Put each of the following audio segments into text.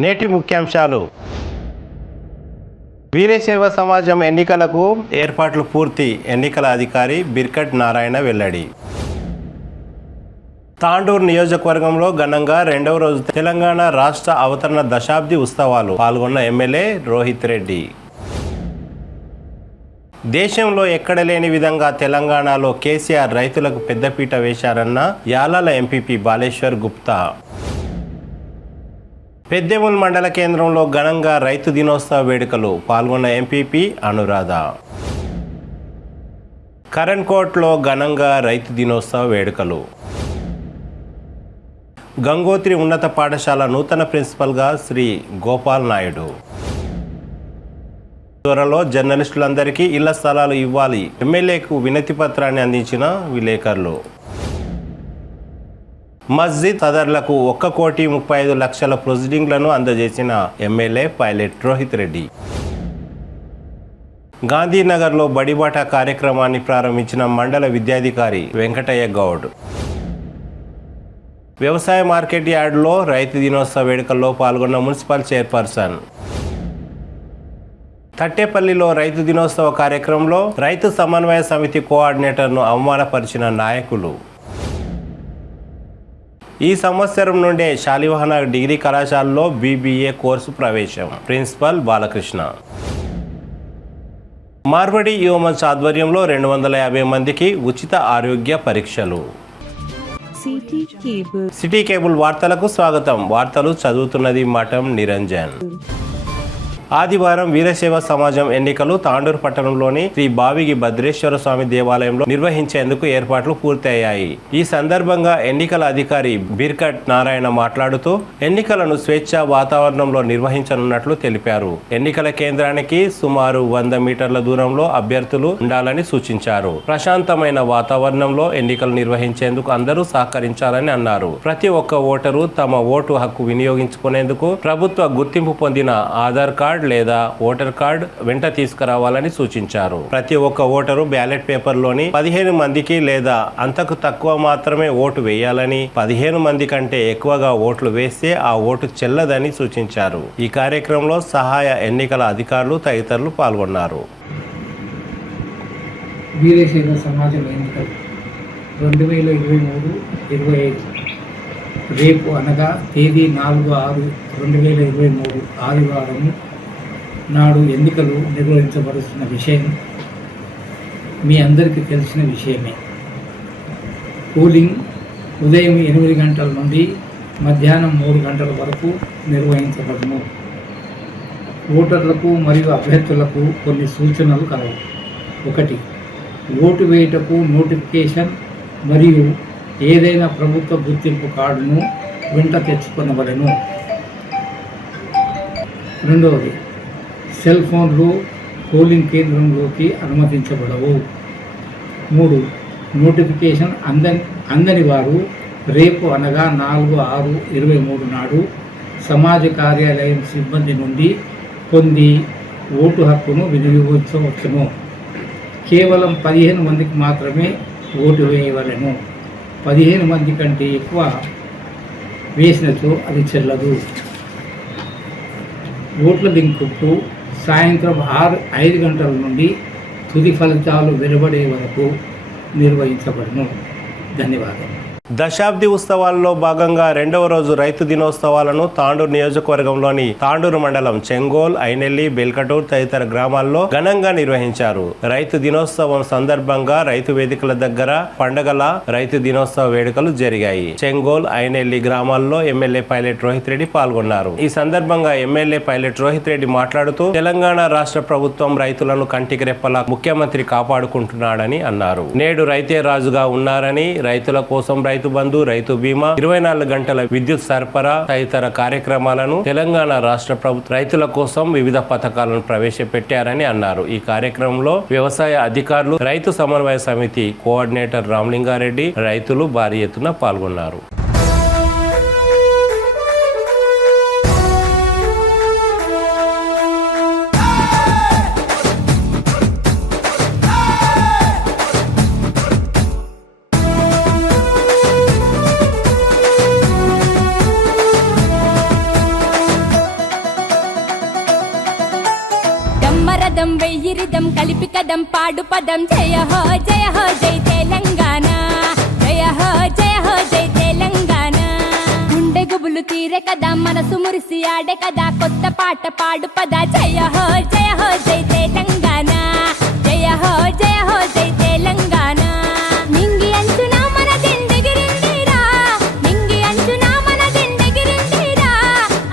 నేటి ముఖ్యాంశాలు. వీరశైవ సమాజం ఎన్నికలకు ఏర్పాట్లు పూర్తి. ఎన్నికల అధికారి బిర్కట్ నారాయణ వెల్లడి. తాండూరు నియోజకవర్గంలో ఘనంగా రెండవ రోజు తెలంగాణ రాష్ట్ర అవతరణ దశాబ్ది ఉత్సవాలు. పాల్గొన్న ఎమ్మెల్యే రోహిత్ రెడ్డి. దేశంలో ఎక్కడ లేని విధంగా తెలంగాణలో కేసీఆర్ రైతులకు పెద్దపీట వేశారన్న యాలాల ఎంపీపీ బాలేశ్వర్ గుప్తా. పెద్దెముల్ మండల కేంద్రంలో ఘనంగా రైతు దినోత్సవ వేడుకలు. పాల్గొన్న ఎంపీపీ అనురాధ. కరణ్కోట్లో ఘనంగా రైతు దినోత్సవ వేడుకలు. గంగోత్రి ఉన్నత పాఠశాల నూతన ప్రిన్సిపల్గా శ్రీ గోపాల్ నాయుడు. త్వరలో జర్నలిస్టులందరికీ ఇళ్ల స్థలాలు ఇవ్వాలి. ఎమ్మెల్యేకు వినతి పత్రాన్ని అందించిన విలేకరులు. మస్జిద్ సదర్లకు 1,35,00,000 ప్రొసీడింగ్లను అందజేసిన ఎమ్మెల్యే పైలట్ రోహిత్ రెడ్డి. గాంధీనగర్లో బడిబాట కార్యక్రమాన్ని ప్రారంభించిన మండల విద్యాధికారి వెంకటయ్య గౌడ్. వ్యవసాయ మార్కెట్ యార్డులో రైతు దినోత్సవ వేడుకల్లో పాల్గొన్న మున్సిపల్ చైర్పర్సన్. తట్టేపల్లిలో రైతు దినోత్సవ కార్యక్రమంలో రైతు సమన్వయ సమితి కోఆర్డినేటర్ను అవమానపరిచిన నాయకులు. ఈ సంవత్సరం నుండే శాలివాహన డిగ్రీ కళాశాలలో BBA కోర్సు ప్రవేశం. ప్రిన్సిపల్ బాలకృష్ణ. మార్వడి యువమంచ్ ఆధ్వర్యంలో 250 మందికి ఉచిత ఆరోగ్య పరీక్షలు. సిటీ కేబుల్ వార్తలకు స్వాగతం. వార్తలు చదువుతున్నది మఠం నిరంజన్. ఆదివారం వీరశైవ సమాజం ఎన్నికలు తాండూరు పట్టణంలోని శ్రీ బావిగి భద్రేశ్వర స్వామి దేవాలయంలో నిర్వహించేందుకు ఏర్పాట్లు పూర్తయ్యాయి. ఈ సందర్భంగా ఎన్నికల అధికారి బిర్కట్ నారాయణ మాట్లాడుతూ ఎన్నికలను స్వేచ్ఛ వాతావరణంలో నిర్వహించనున్నట్లు తెలిపారు. ఎన్నికల కేంద్రానికి సుమారు 100 మీటర్ల దూరంలో అభ్యర్థులు ఉండాలని సూచించారు. ప్రశాంతమైన వాతావరణంలో ఎన్నికలు నిర్వహించేందుకు అందరూ సహకరించాలని అన్నారు. ప్రతి ఒక్క ఓటరు తమ ఓటు హక్కు వినియోగించుకునేందుకు ప్రభుత్వ గుర్తింపు పొందిన ఆధార్ కార్డ్ లేదా ఓటర్ కార్డ్ వెంట తీసుకురావాలని సూచించారు. ప్రతి ఒక్క ఓటరు బ్యాలెట్ పేపర్లోని 15 మందికి లేదా అంతకు తక్కువ మాత్రమే ఓటు వేయాలని, 15 మంది కంటే ఎక్కువగా ఓట్లు వేస్తే ఆ ఓటు చెల్లదని సూచించారు. ఈ కార్యక్రమంలో సహాయ ఎన్నికల అధికారులు తదితరులు పాల్గొన్నారు. వీరశైవ సమాజం ఎన్నికలు 2023-25 రేపు అనగా తేదీ 4/6/2023 ఆదివారం నాడు ఎన్నికలు నిర్వహించబడుతున్న విషయం మీ అందరికీ తెలిసిన విషయమే. పోలింగ్ ఉదయం 8 గంటల నుండి మధ్యాహ్నం 3 గంటల వరకు నిర్వహించబడును. ఓటర్లకు మరియు అభ్యర్థులకు కొన్ని సూచనలు కలవు. 1. ఓటు వేయుటకు నోటిఫికేషన్ మరియు ఏదైనా ప్రభుత్వ గుర్తింపు కార్డును వెంట తెచ్చుకొనవలెను. 2. సెల్ ఫోన్లు పోలింగ్ కేంద్రంలోకి అనుమతించబడవు. 3. నోటిఫికేషన్ అందని వారు రేపు అనగా 4/6/23 నాడు సమాజ కార్యాలయం సిబ్బంది నుండి పొంది ఓటు హక్కును వినియోగించవచ్చును. కేవలం 15 మందికి మాత్రమే ఓటు వేయవలెను. 15 మంది కంటే ఎక్కువ వేసినచో అది చెల్లదు. ఓట్ల లింకుకు సాయంత్రం 5 గంటల నుండి తుది ఫలితాలు వెలువడే వరకు నిర్వహించబడును. ధన్యవాదాలు. దశాబ్ది ఉత్సవాల్లో భాగంగా రెండవ రోజు రైతు దినోత్సవాలను తాండూరు నియోజకవర్గంలోని తాండూరు మండలం చెంగోల్, ఐనెల్లి, బెల్కటూర్ తదితర గ్రామాల్లో ఘనంగా నిర్వహించారు. రైతు దినోత్సవం సందర్భంగా రైతు వేదికల దగ్గర పండగల రైతు దినోత్సవ వేడుకలు జరిగాయి. చెంగోల్, ఐనెల్లి గ్రామాల్లో ఎమ్మెల్యే పైలట్ రోహిత్ రెడ్డి పాల్గొన్నారు. ఈ సందర్భంగా ఎమ్మెల్యే పైలట్ రోహిత్ రెడ్డి మాట్లాడుతూ తెలంగాణ రాష్ట్ర ప్రభుత్వం రైతులను కంటికి రెప్పలా ముఖ్యమంత్రి కాపాడుకుంటున్నాడని అన్నారు. నేడు రైతే రాజుగా ఉన్నారని, రైతుల కోసం రైతు బంధు, రైతు బీమా, 24 గంటల విద్యుత్ సరఫరా తదితర కార్యక్రమాలను తెలంగాణ రాష్ట్ర ప్రభుత్వం రైతుల కోసం వివిధ పథకాలను ప్రవేశపెట్టారని అన్నారు. ఈ కార్యక్రమంలో వ్యవసాయ అధికారులు, రైతు సమన్వయ సమితి కోఆర్డినేటర్ రామలింగారెడ్డి, రైతులు భారీ ఎత్తున పాల్గొన్నారు. కమ్మరదం వెయ్యిరిదం కలిపి కదం పాడు పదం జయ హో జై తెలంగాణ జయ హో జై తెలంగాణ గుండె గుబులు తీరే కదా మనసు మురిసి ఆడే కదా కొత్త పాట పాడు పద జయ హో జై తెలంగాణ జయ హో జై తెలంగాణ నింగి అంచున మన దిండెగిరిందిరా నింగి అంచున మన దిండెగిరిందిరా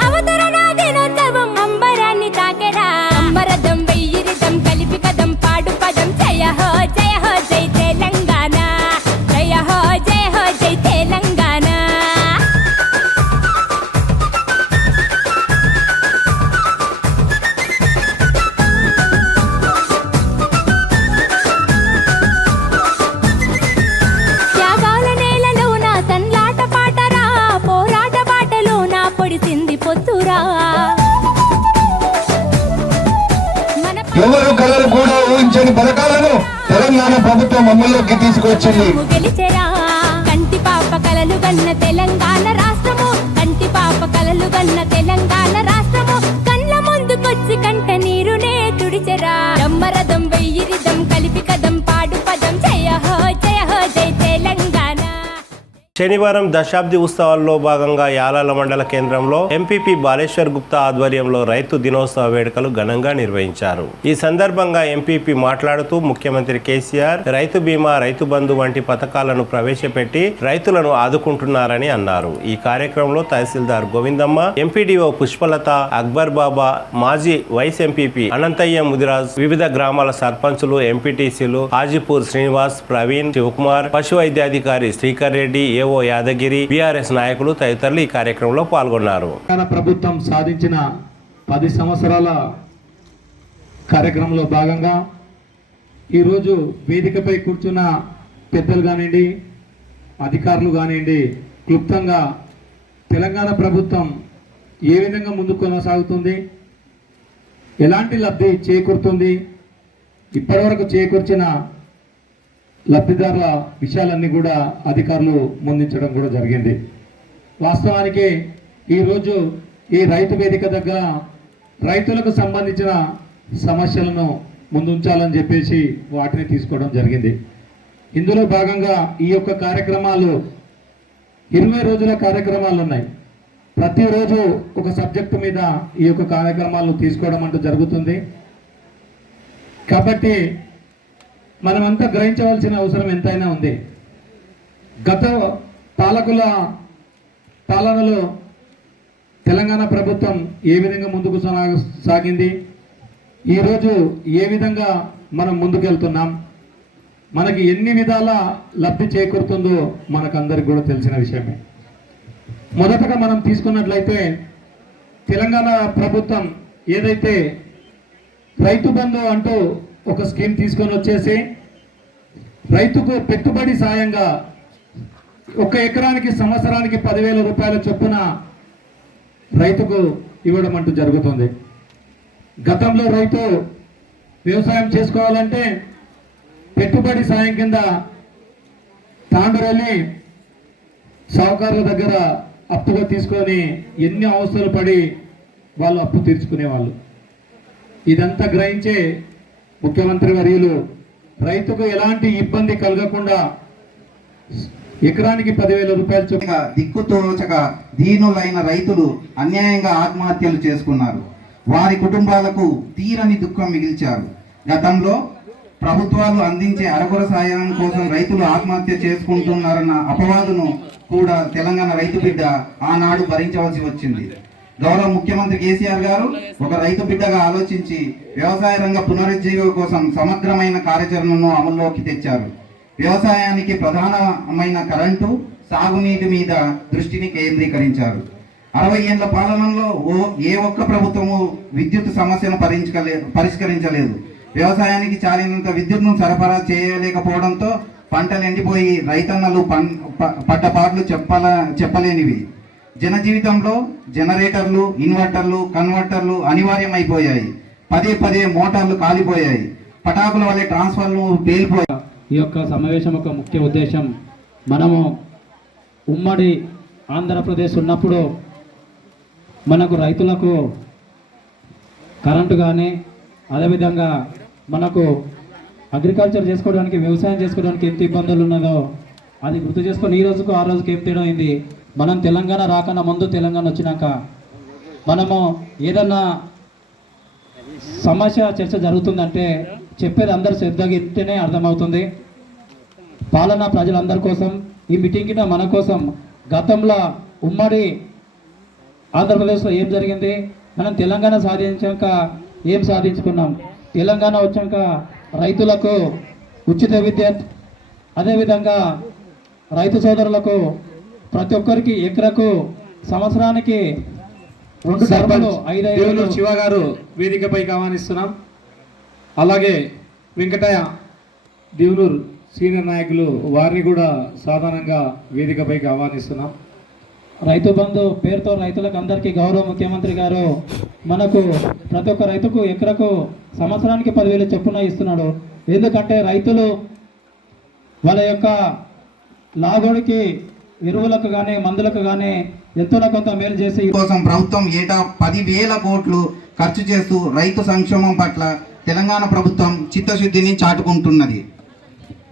అవతరణ దినోత్సవం అంబరాన్ని తాకెరా అంబరదం వెయ్యిరిదం కలిపి కదం పాడు పదం జయ హో జై తెలంగాణ జయ హో జై తెలంగాణ త్యాగాల నేలలోన తన్లాట పాటరా పోరాట బాటలోన పొడిసింది పొత్తురా మన ఎవరు కలలు కూడా ఊహించని పథకాలను తెలంగాణ ప్రభుత్వం అమల్లోకి తీసుకొచ్చింది. గెలిచెరా కంటి పాప కలలు గన్న తెలంగాణ రాష్ట్రము కంటి పాప కలలు గన్న తెలంగాణ రాష్ట్రము కళ్ళ ముందుకొచ్చి కంట నీరునే తుడిచెరా రమ్మరదం వెయ్యిరిదం కలిపి కదం పాడు పదం జయ హో జై తెలంగాణ శనివారం దశాబ్ది ఉత్సవాల్లో భాగంగా యాలాల మండల కేంద్రంలో ఎంపీపీ బాలేశ్వర్ గుప్తా ఆధ్వర్యంలో రైతు దినోత్సవ వేడుకలు ఘనంగా నిర్వహించారు. ఈ సందర్భంగా ఎంపీపీ మాట్లాడుతూ ముఖ్యమంత్రి కేసీఆర్ రైతు బీమా రైతు బంధు వంటి పథకాలను ప్రవేశపెట్టి రైతులను ఆదుకుంటున్నారని అన్నారు. ఈ కార్యక్రమంలో తహసీల్దార్ గోవిందమ్మ, ఎంపీడీఓ పుష్పలత, అక్బర్ బాబా, మాజీ వైస్ ఎంపీపీ అనంతయ్య ముదిరాజ్, వివిధ గ్రామాల సర్పంచులు, ఎంపీటీసీలు హాజీపూర్ శ్రీనివాస్, ప్రవీణ్, శివకుమార్, పశు వైద్యాధికారి శ్రీకర్ రెడ్డి, ఏఓ యాదగిరి, బీఆర్ఎస్ నాయకులు తదితరులు ఈ కార్యక్రమంలో పాల్గొన్నారు. ప్రభుత్వం సాధించిన 10 సంవత్సరాల కార్యక్రమంలో భాగంగా ఈరోజు వేదికపై కూర్చున్న పెద్దలు కానివ్వండి, అధికారులు కానివ్వండి, క్లుప్తంగా తెలంగాణ ప్రభుత్వం ఏ విధంగా ముందుకు కొనసాగుతుంది, ఎలాంటి లబ్ధి చేకూరుతుంది, ఇప్పటివరకు చేకూర్చిన లబ్ధిదారుల విషయాలన్నీ కూడా అధికారులు ముందుంచడం కూడా జరిగింది. వాస్తవానికి ఈరోజు ఈ రైతు వేదిక దగ్గర రైతులకు సంబంధించిన సమస్యలను ముందుంచాలని చెప్పేసి వాటిని తీసుకోవడం జరిగింది. ఇందులో భాగంగా ఈ యొక్క కార్యక్రమాలు 20 రోజుల కార్యక్రమాలు ఉన్నాయి. ప్రతిరోజు ఒక సబ్జెక్టు మీద ఈ యొక్క కార్యక్రమాలను తీసుకోవడం అంటూ జరుగుతుంది. కాబట్టి మనమంతా గ్రహించవలసిన అవసరం ఎంతైనా ఉంది. గత పాలకుల పాలనలో తెలంగాణ ప్రభుత్వం ఏ విధంగా ముందుకు సాగింది, ఈరోజు ఏ విధంగా మనం ముందుకెళ్తున్నాం, మనకి ఎన్ని విధాల లబ్ధి చేకూరుతుందో మనకందరికి కూడా తెలిసిన విషయమే. మొదటగా మనం తీసుకున్నట్లయితే తెలంగాణ ప్రభుత్వం ఏదైతే రైతు బంధు అంటూ ఒక స్కీమ్ తీసుకొని వచ్చేసి రైతుకు పెట్టుబడి సాయంగా 1 ఎకరానికి సంవత్సరానికి 10,000 రూపాయల చొప్పున రైతుకు ఇవ్వడం అంటూ జరుగుతుంది. గతంలో రైతు వ్యవసాయం చేసుకోవాలంటే పెట్టుబడి సాయం కింద తాండూరెళ్ళి సాహుకారుల దగ్గర అప్పుగా తీసుకొని ఎన్ని అవస్థలు పడి వాళ్ళు అప్పు తీర్చుకునేవాళ్ళు. ఇదంతా గ్రహించే ముఖ్యమంత్రి వర్యులు రైతుకు ఎలాంటి ఇబ్బంది కలగకుండా ఎకరానికి 10,000 రూపాయలు చొప్పున దిక్కుతోచక దీనులైన రైతులు అన్యాయంగా ఆత్మహత్యలు చేసుకున్నారు. వారి కుటుంబాలకు తీరని దుఃఖం మిగిల్చారు. గతంలో ప్రభుత్వాలు అందించే అరకొర సాయం కోసం రైతులు ఆత్మహత్య చేసుకుంటున్నారన్న అపవాదును కూడా తెలంగాణ రైతు బిడ్డ ఆనాడు భరించవలసి వచ్చింది. గౌరవ ముఖ్యమంత్రి కేసీఆర్ గారు ఒక రైతు బిడ్డగా ఆలోచించి వ్యవసాయ రంగ పునరుజ్జీవం కోసం సమగ్రమైన కార్యాచరణను అమల్లోకి తెచ్చారు. వ్యవసాయానికి ప్రధానమైన కరెంటు, సాగునీటి మీద దృష్టిని కేంద్రీకరించారు. 60 ఏళ్ల పాలనలో ఏ ఒక్క ప్రభుత్వము విద్యుత్ సమస్యను పరిష్కరించలేదు. వ్యవసాయానికి చాలినంత విద్యుత్ను సరఫరా చేయలేకపోవడంతో పంటలు ఎండిపోయి రైతన్నలు పడ్డ పాటలు చెప్పలేనివి. జనజీవితంలో జనరేటర్లు, ఇన్వర్టర్లు, కన్వర్టర్లు అనివార్యమైపోయాయి. పదే మోటార్లు కాలిపోయాయి. పటాకుల వల్లే ట్రాన్స్ఫార్మర్లు పేలిపోయాయి. ఈ యొక్క సమావేశం యొక్క ముఖ్య ఉద్దేశం, మనము ఉమ్మడి ఆంధ్రప్రదేశ్ ఉన్నప్పుడు మనకు రైతులకు కరెంటు కానీ అదేవిధంగా మనకు అగ్రికల్చర్ చేసుకోవడానికి, వ్యవసాయం చేసుకోవడానికి ఎంత ఇబ్బందులు ఉన్నదో అది గుర్తు చేసుకొని ఈ రోజుకు ఆ రోజుకి ఏం తేడా అయింది. మనం తెలంగాణ రాకన్నా ముందు, తెలంగాణ వచ్చినాక మనము ఏదన్నా సమస్య చర్చ జరుగుతుందంటే చెప్పేది అందరు శ్రద్ధగా ఇంటేనే అర్థమవుతుంది. పాలన ప్రజలందరి కోసం, ఈ మీటింగ్ కింద మన కోసం గతంలో ఉమ్మడి ఆంధ్రప్రదేశ్లో ఏం జరిగింది, మనం తెలంగాణ సాధించాక ఏం సాధించుకున్నాం, తెలంగాణ వచ్చాక రైతులకు ఉచిత విద్యుత్, అదేవిధంగా రైతు సోదరులకు ప్రతి ఒక్కరికి ఎకరకు సంవత్సరానికి 2 టర్ములు 5 శివ గారు వేదికపైకి ఆహ్వానిస్తున్నాం. అలాగే వెంకటయ్య దేవులూరు సీనియర్ నాయకులు వారిని కూడా సాధారణంగా వేదికపైకి ఆహ్వానిస్తున్నాం. రైతు బంధు పేరుతో రైతులకు అందరికీ గౌరవ ముఖ్యమంత్రి గారు మనకు ప్రతి ఒక్క రైతుకు ఎకరకు సంవత్సరానికి 10,000 చొప్పున ఇస్తున్నాడు. ఎందుకంటే రైతులు వాళ్ళ యొక్క లాభానికి ఎరువులకు కానీ మందులకు కానీ ఎంతో కొంత మేలు చేసి కోసం ప్రభుత్వం ఏటా 10,000 కోట్లు ఖర్చు చేస్తూ రైతు సంక్షేమం పట్ల తెలంగాణ ప్రభుత్వం చిత్తశుద్ధిని చాటుకుంటున్నది.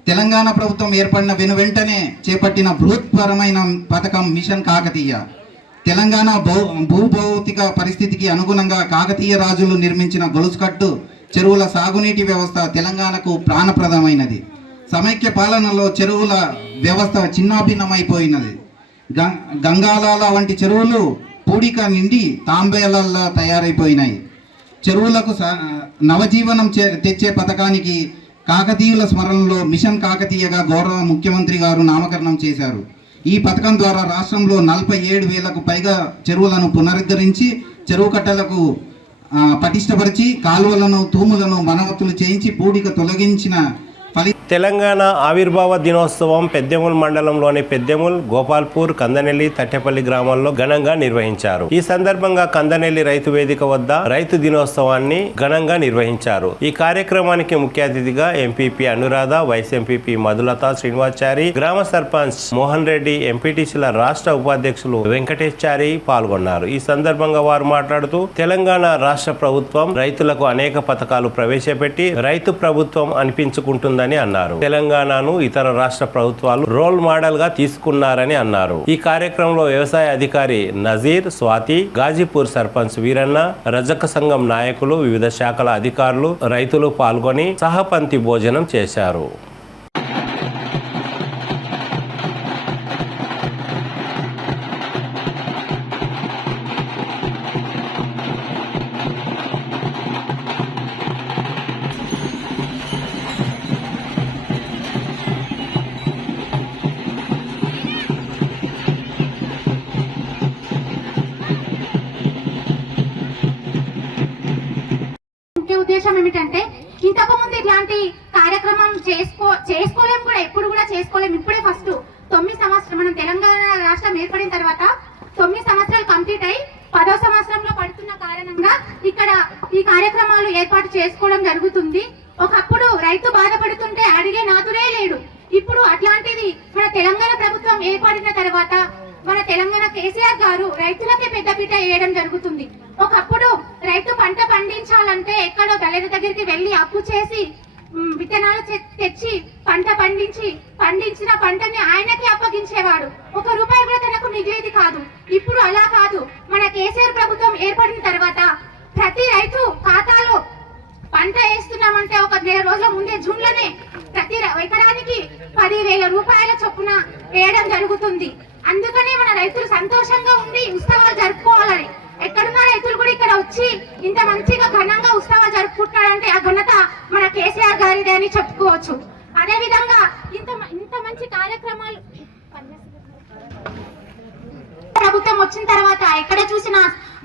తెలంగాణ ప్రభుత్వం ఏర్పడిన వెనువెంటనే చేపట్టిన బృహత్పరమైన పథకం మిషన్ కాకతీయ. తెలంగాణ భూభౌతిక పరిస్థితికి అనుగుణంగా కాకతీయ రాజులు నిర్మించిన గొలుసుకట్టు చెరువుల సాగునీటి వ్యవస్థ తెలంగాణకు ప్రాణప్రదమైనది. సమైక్య పాలనలో చెరువుల వ్యవస్థ చిన్నాభిన్నమైపోయినది. గంగాలాల వంటి చెరువులు పూడిక నిండి తాంబేలల్లా తయారైపోయినాయి. చెరువులకు నవజీవనం తెచ్చే పథకానికి కాకతీయుల స్మరణలో మిషన్ కాకతీయగా గౌరవ ముఖ్యమంత్రి గారు నామకరణం చేశారు. ఈ పథకం ద్వారా రాష్ట్రంలో 47,000కు పైగా చెరువులను పునరుద్ధరించి చెరువు కట్టలకు పటిష్టపరిచి కాలువలను, తూములను మరమ్మతులు చేయించి పూడిక తొలగించిన తెలంగాణ ఆవిర్భావ దినోత్సవం పెద్దెముల్ మండలంలోని పెద్దెముల్, గోపాల్పూర్, కందనెల్లి, తట్టెపల్లి గ్రామాల్లో ఘనంగా నిర్వహించారు. ఈ సందర్భంగా కందనెల్లి రైతు వేదిక వద్ద రైతు దినోత్సవాన్ని ఘనంగా నిర్వహించారు. ఈ కార్యక్రమానికి ముఖ్య అతిథిగా MPP Anuradha, vice MPP Madhulatha Srinivachari, గ్రామ సర్పంచ్ మోహన్ రెడ్డి, ఎంపీటీసీల రాష్ట్ర ఉపాధ్యక్షులు వెంకటేశ్చారి పాల్గొన్నారు. ఈ సందర్భంగా వారు మాట్లాడుతూ తెలంగాణ రాష్ట్ర ప్రభుత్వం రైతులకు అనేక పథకాలు ప్రవేశపెట్టి రైతు ప్రభుత్వం అనిపించుకుంటుందని అన్నారు. తెలంగాణను ఇతర రాష్ట్ర ప్రభుత్వాలు రోల్ మోడల్ గా తీసుకున్నారని అన్నారు. ఈ కార్యక్రమంలో వ్యవసాయ అధికారి నజీర్, స్వాతి, గాజీపూర్ సర్పంచ్ వీరన్న, రజక సంఘం నాయకులు, వివిధ శాఖల అధికారులు, రైతులు పాల్గొని సహపంక్తి భోజనం చేశారు. ఉద్దేశం ఏమిటంటే ఇంతకు ముందు ఇట్లాంటి కార్యక్రమం చేసుకోలేము కూడా, ఎప్పుడు కూడా చేసుకోలేము. ఇప్పుడే ఫస్ట్ 9 సంవత్సరాలు మనం తెలంగాణ రాష్ట్రం ఏర్పడిన తర్వాత 9 సంవత్సరాలు కంప్లీట్ అయి 10వ సంవత్సరంలో పడుతున్న కారణంగా ఇక్కడ ఈ కార్యక్రమాలు ఏర్పాటు చేసుకోవడం జరుగుతుంది. ఒకప్పుడు రైతు బాధపడుతుంటే అడిగే నాతుడే లేడు. ఇప్పుడు అట్లాంటిది మన తెలంగాణ ప్రభుత్వం ఏర్పడిన తర్వాత మన తెలంగాణ కేసీఆర్ గారు రైతులకే పెద్దపీట వేయడం జరుగుతుంది. ఒకప్పుడు రైతు పంట పండించాలంటే ఎక్కడో దళిత దగ్గరికి వెళ్లి అప్పు చేసి విత్తనాలు తెచ్చి పంట పండించిన పంటని ఆయనకి అప్పగించేవాడు. 1 రూపాయి కూడా తనకు మిగిలేది కాదు. ఇప్పుడు అలా కాదు. మన కేసీఆర్ ప్రభుత్వం ఏర్పడిన తర్వాత ప్రతి రైతు ఖాతాలో పంట వేస్తున్నామంటే ఒక 2 రోజుల ముందే జూన్లోనే ప్రతి ఎకరానికి 10,000 రూపాయల చొప్పున వేయడం జరుగుతుంది. అందుకనే మన రైతులు సంతోషంగా ఉండి ఉత్సవాలు జరుపుకోవాలని, ఎక్కడున్న రైతులు కూడా ఇక్కడ వచ్చి ఇంత మంచిగా ఘనంగా ఉత్సవాలు జరుపుకుంటున్నారంటే ఆ ఘనత మన కేసీఆర్ గారిదే అని చెప్పుకోవచ్చు. అదే విధంగా ఇంత మంచి కార్యక్రమాలు ప్రభుత్వం వచ్చిన తర్వాత ఎక్కడ చూసినా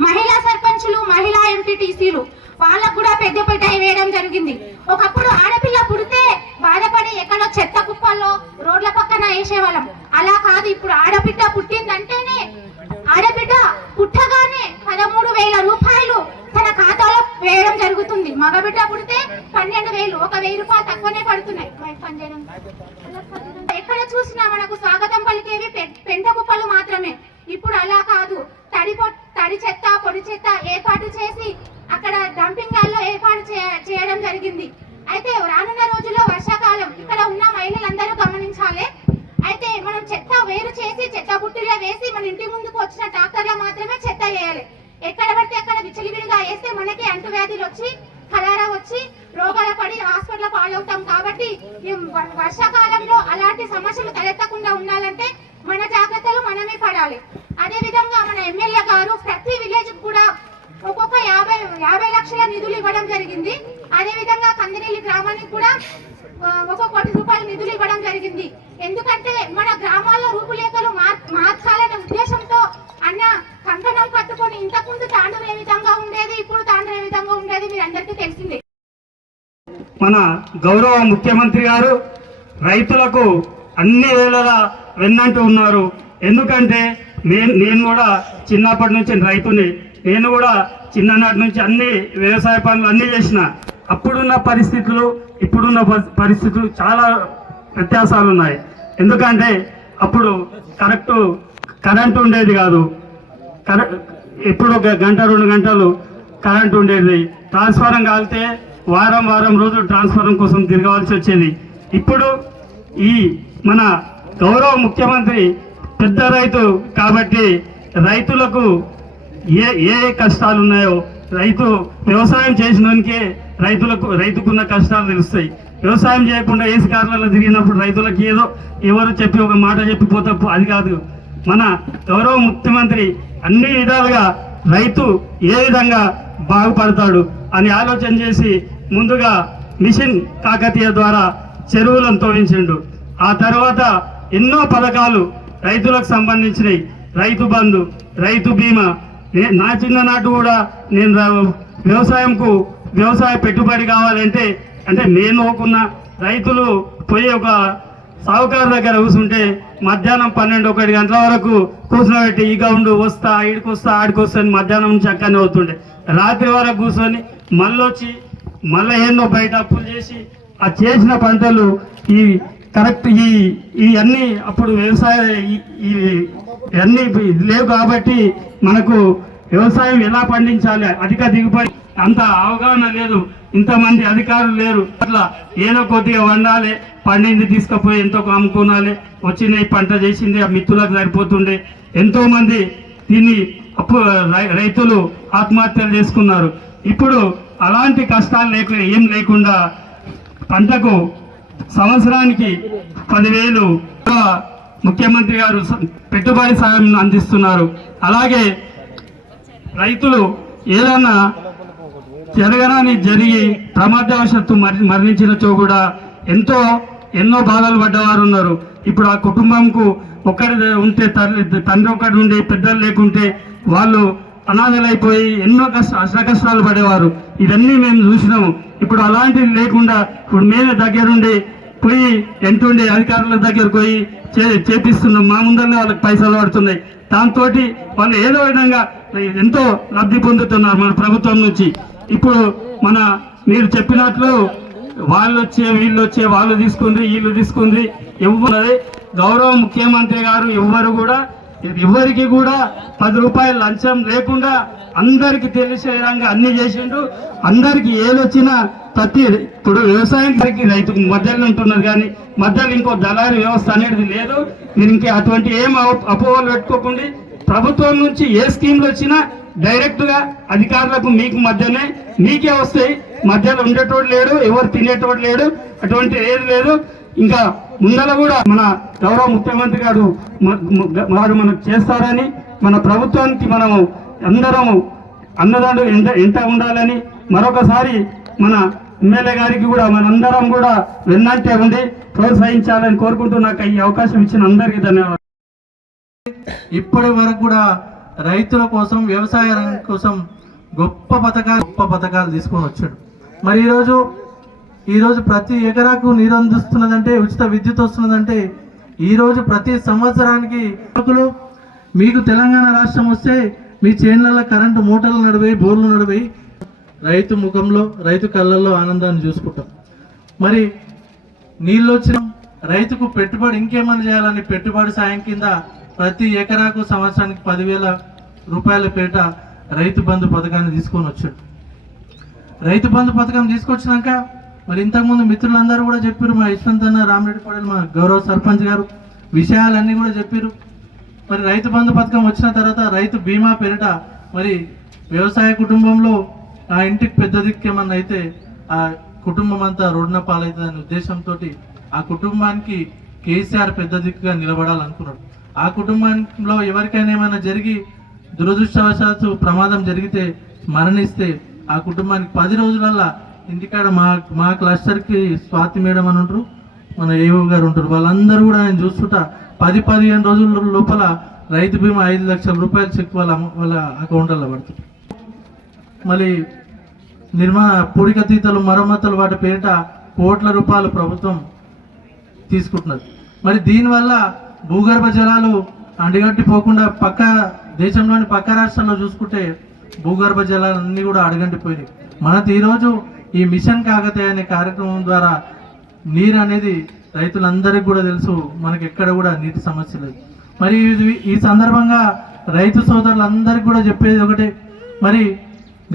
మహిళా సర్పంచులు, మహిళా ఎంపీటీసీలు వాళ్ళకు కూడా పెద్దపీట వేయడం జరిగింది. ఒకప్పుడు ఆడపిల్ల పుడితే బాధపడి ఎక్కడో చెత్త కుప్పల్లో రోడ్ల పక్కన వేసేవాళ్ళం. అలా కాదు, ఇప్పుడు ఆడబిడ్డ పుట్టిందంటేనే ఆడబిడ్డ పుట్టగానే 13,000 రూపాయలు తన ఖాతాలో వేయడం జరుగుతుంది. మగబిడ్డ పుడితే 12,000, ఒక 1,000 రూపాయలు తక్కువనే పడుతున్నాయి. ఎక్కడ చూసినా మనకు స్వాగతం పలికేవి పెంట కుప్పలు మాత్రమే. ఇప్పుడు అలా కాదు, తడి చెత్త, పొడి చెత్త ఏర్పాటు చేసి అక్కడ డంపింగ్ యార్డ్లో ఏర్పాటు చేయడం జరిగింది. అయితే రానున్న రోజుల్లో వర్షాకాలం ఇక్కడ ఉన్న మహిళలందరూ గమనించాలి. అయితే మనం చెత్త వేరు చేసి చెత్త బుట్టిలో వేసి మన ఇంటి ముందుకు వచ్చిన ట్రాక్టర్లో మాత్రమే చెత్త వేయాలి. ఎక్కడ పడితే అక్కడ విచ్చలవిడిగా వేస్తే మనకి అంటువ్యాధులు వచ్చి కలరా వచ్చి రోగాల పడి హాస్పిటల్ పాలవుతాం. కాబట్టి వర్షాకాలంలో అలాంటి సమస్యలు తలెత్తకుండా ఉండాలంటే మన జాగ్రత్తలు మనమే పడాలి. అదే విధంగా మన ఎమ్మెల్యే గారు ప్రతి విలేజ్ కూడా ఒక్కొక్క 50 లక్షల నిధులు ఇవ్వడం జరిగింది. అదే విధంగా కందినేలి గ్రామానికి కూడా 1 కోటి రూపాయల నిధులు ఇవ్వడం జరిగింది. ఎందుకంటే మన గ్రామాల్లో రూపురేఖలు మార్చాలనే ఉద్దేశంతో అన్న కంకణం కట్టుకొని ఇంతకుముందు తాండూరు ఏ విధంగా ఉండేది, ఇప్పుడు తాండూరు ఏ విధంగా ఉండేది మీరు అందరికీ తెలిసిందే. మన గౌరవ ముఖ్యమంత్రి గారు రైతులకు అన్ని వేళలా వెన్నంటూ ఉన్నారు. ఎందుకంటే నేను కూడా చిన్నప్పటి నుంచి రైతుని, నేను కూడా చిన్ననాటి నుంచి అన్ని వ్యవసాయ పనులు అన్నీ చేసిన. అప్పుడున్న పరిస్థితులు ఇప్పుడున్న పరిస్థితులు చాలా వ్యత్యాసాలు ఉన్నాయి. ఎందుకంటే అప్పుడు కరెంటు ఉండేది కాదు. ఎప్పుడు 1-2 గంటలు కరెంటు ఉండేది. ట్రాన్స్ఫారం కాలితే వారం రోజులు ట్రాన్స్ఫారం కోసం తిరగవలసి వచ్చేది. ఇప్పుడు ఈ మన గౌరవ ముఖ్యమంత్రి పెద్ద రైతు కాబట్టి రైతులకు ఏ కష్టాలు ఉన్నాయో వ్యవసాయం చేసినోనికే రైతుకున్న కష్టాలు తెలుస్తాయి. వ్యవసాయం చేయకుండా ఏసీ కార్లలో తిరిగినప్పుడు రైతులకు ఎవరు చెప్పి ఒక మాట చెప్పిపోతే అది కాదు. మన గౌరవ ముఖ్యమంత్రి అన్ని విధాలుగా రైతు ఏ విధంగా బాగుపడతాడు అని ఆలోచన చేసి ముందుగా మిషన్ కాకతీయ ద్వారా చెరువులను తవ్వించిండు. ఆ తర్వాత ఎన్నో పథకాలు రైతులకు సంబంధించినవి, రైతు బంధు, రైతు బీమా. నా చిన్ననాటు కూడా నేను వ్యవసాయ పెట్టుబడి కావాలంటే నేను ఒకన్న రైతులు పోయి ఒక సావుకారు దగ్గర కూర్చుంటే మధ్యాహ్నం 12-1 గంటల వరకు కూర్చోబెట్టి ఇక ఉండు వస్తా ఈడికొస్తా ఆడికొస్తా అని మధ్యాహ్నం నుంచి అక్కడనే అవుతుండే. రాత్రి వరకు కూర్చొని మళ్ళీ ఎన్నో బయట అప్పులు చేసి ఆ చేసిన పంటలు ఇవన్నీ అప్పుడు ఇవన్నీ లేవు కాబట్టి మనకు వ్యవసాయం ఎలా పండించాలి, అధిక దిగుబడి అంత అవగాహన లేదు. ఇంతమంది అధికారులు లేరు. అట్లా ఏదో కొద్దిగా వండాలి, పండింది తీసుకుపోయి ఎంతో అమ్ముకోనాలి, వచ్చిన పంట చేసింది ఆ మిత్తులకు సరిపోతుండే. ఎంతో మంది దీన్ని రైతులు ఆత్మహత్యలు చేసుకున్నారు. ఇప్పుడు అలాంటి కష్టాలు ఏం లేకుండా పంటకు సంవత్సరానికి 10,000 ముఖ్యమంత్రి గారు పెట్టుబడి సాయం అందిస్తున్నారు. అలాగే రైతులు ఏదన్నా జరిగి ప్రమాదవశాత్తు మరణించినచో కూడా ఎన్నో బాధలు పడ్డవారు ఉన్నారు. ఇప్పుడు ఆ కుటుంబంకు ఒక్కరి ఉంటే తండ్రి ఒక్కడి ఉండి పెద్దలు లేకుంటే వాళ్ళు అనాథలైపోయి ఎన్నో అష్టకష్టాలు పడేవారు. ఇవన్నీ మేము చూసినాము. ఇప్పుడు అలాంటివి లేకుండా ఇప్పుడు మేమే దగ్గరుండి పోయి ఎంటుండే అధికారుల దగ్గర పోయి చేపిస్తున్నాం. మా ముందరనే వాళ్ళకి పైసలు పడుతున్నాయి. దాంతో వాళ్ళు ఏదో విధంగా ఎంతో లబ్ధి పొందుతున్నారు మన ప్రభుత్వం నుంచి. ఇప్పుడు మీరు చెప్పినట్లు వాళ్ళు తీసుకుంది వీళ్ళు తీసుకుంది ఇవ్వన్నది. గౌరవ ముఖ్యమంత్రి గారు ఎవరికి కూడా 10 రూపాయలు లంచం లేకుండా అందరికి తెలిసే విధంగా అన్ని చేసిండు. అందరికి ఏదొచ్చినా ఇప్పుడు వ్యవసాయం రైతుకు మధ్యలో ఉంటున్నది కానీ మధ్యలో ఇంకో దళారీ వ్యవస్థ అనేది లేదు. మీరు ఇంకే అటువంటి ఏం అపోహలు పెట్టుకోకుండా ప్రభుత్వం నుంచి ఏ స్కీమ్లు వచ్చినా డైరెక్ట్ గా అధికారులకు మీకు మధ్యనే మీకే వస్తాయి. మధ్యలో ఉండేటోడు లేడు, ఎవరు తినేటోడు లేడు, అటువంటి ఏది లేదు. ఇంకా ముందర కూడా మన గౌరవ ముఖ్యమంత్రి గారు మనకు చేస్తారని, మన ప్రభుత్వానికి మనము అందరము అన్నదాండు ఎంత ఉండాలని మరొకసారి మన ఎమ్మెల్యే గారికి కూడా మనందరం కూడా వెన్నంటే ఉండి ప్రోత్సహించాలని కోరుకుంటూ నాకు ఈ అవకాశం ఇచ్చిన అందరికీ ధన్యవాదాలు. ఇప్పటి వరకు కూడా రైతుల కోసం, వ్యవసాయ రంగం కోసం గొప్ప పథకాలు తీసుకొని వచ్చాడు. మరి ఈరోజు ప్రతి ఎకరాకు నీరు అందిస్తున్నదంటే, ఉచిత విద్యుత్ వస్తున్నదంటే, ఈరోజు ప్రతి సంవత్సరానికి మీకు తెలంగాణ రాష్ట్రం వస్తే మీ చేనులలో కరెంటు మోటార్లు నడిపోయి బోర్లు నడిపోయి రైతు ముఖంలో, రైతు కళ్ళల్లో ఆనందాన్ని చూసుకుంటాం. మరి నీళ్ళు వచ్చిన రైతుకు పెట్టుబడి ఇంకేమన్నా చేయాలని పెట్టుబడి సాయం కింద ప్రతి ఎకరాకు సంవత్సరానికి 10,000 రూపాయల పేట రైతు బంధు పథకాన్ని తీసుకొని వచ్చాడు. రైతు బంధు పథకం తీసుకొచ్చినాక మరి ఇంతకుముందు మిత్రులందరూ కూడా చెప్పారు, మా యశ్వంత్ అన్న, రామరెడ్డి పడేల్, మా గౌరవ సర్పంచ్ గారు విషయాలన్నీ కూడా చెప్పారు. మరి రైతు బంధు పథకం వచ్చిన తర్వాత రైతు బీమా పేరిట మరి వ్యవసాయ కుటుంబంలో ఆ ఇంటికి పెద్ద దిక్కేమన్నా అయితే ఆ కుటుంబం అంతా రోడ్డున పాలవుతుందనే ఉద్దేశంతో ఆ కుటుంబానికి కేసీఆర్ పెద్ద దిక్కుగా నిలబడాలనుకున్నాడు. ఆ కుటుంబంలో ఎవరికైనా ఏమైనా జరిగి దురదృష్టవశాత్తు ప్రమాదం జరిగితే మరణిస్తే ఆ కుటుంబానికి 10 రోజులల్లా ఇంటికాడ మా క్లస్టర్కి స్వాతి మేడం అని ఉంటారు, మన ఏఓ గారు ఉంటారు, వాళ్ళందరూ కూడా నేను చూస్తుంటా 10-15 రోజుల లోపల రైతు బీమా 5 లక్షల రూపాయల చెక్ వాళ్ళ అకౌంట్లలో పడుతుంది. మళ్ళీ పూడికతీతలు, మరమ్మతులు వాటి పేరిట కోట్ల రూపాయలు ప్రభుత్వం తీసుకుంటున్నది. మరి దీనివల్ల భూగర్భ జలాలు అడుగంటిపోకుండా దేశంలోని పక్క రాష్ట్రాల్లో చూసుకుంటే భూగర్భ జలాలన్నీ కూడా అడుగంటిపోయినాయి. మనది ఈరోజు ఈ మిషన్ కాకతీయ అనే కార్యక్రమం ద్వారా నీరు అనేది రైతులందరికీ కూడా తెలుసు, మనకి ఎక్కడ కూడా నీటి సమస్య లేదు. మరి ఈ సందర్భంగా రైతు సోదరులందరికీ కూడా చెప్పేది ఒకటే, మరి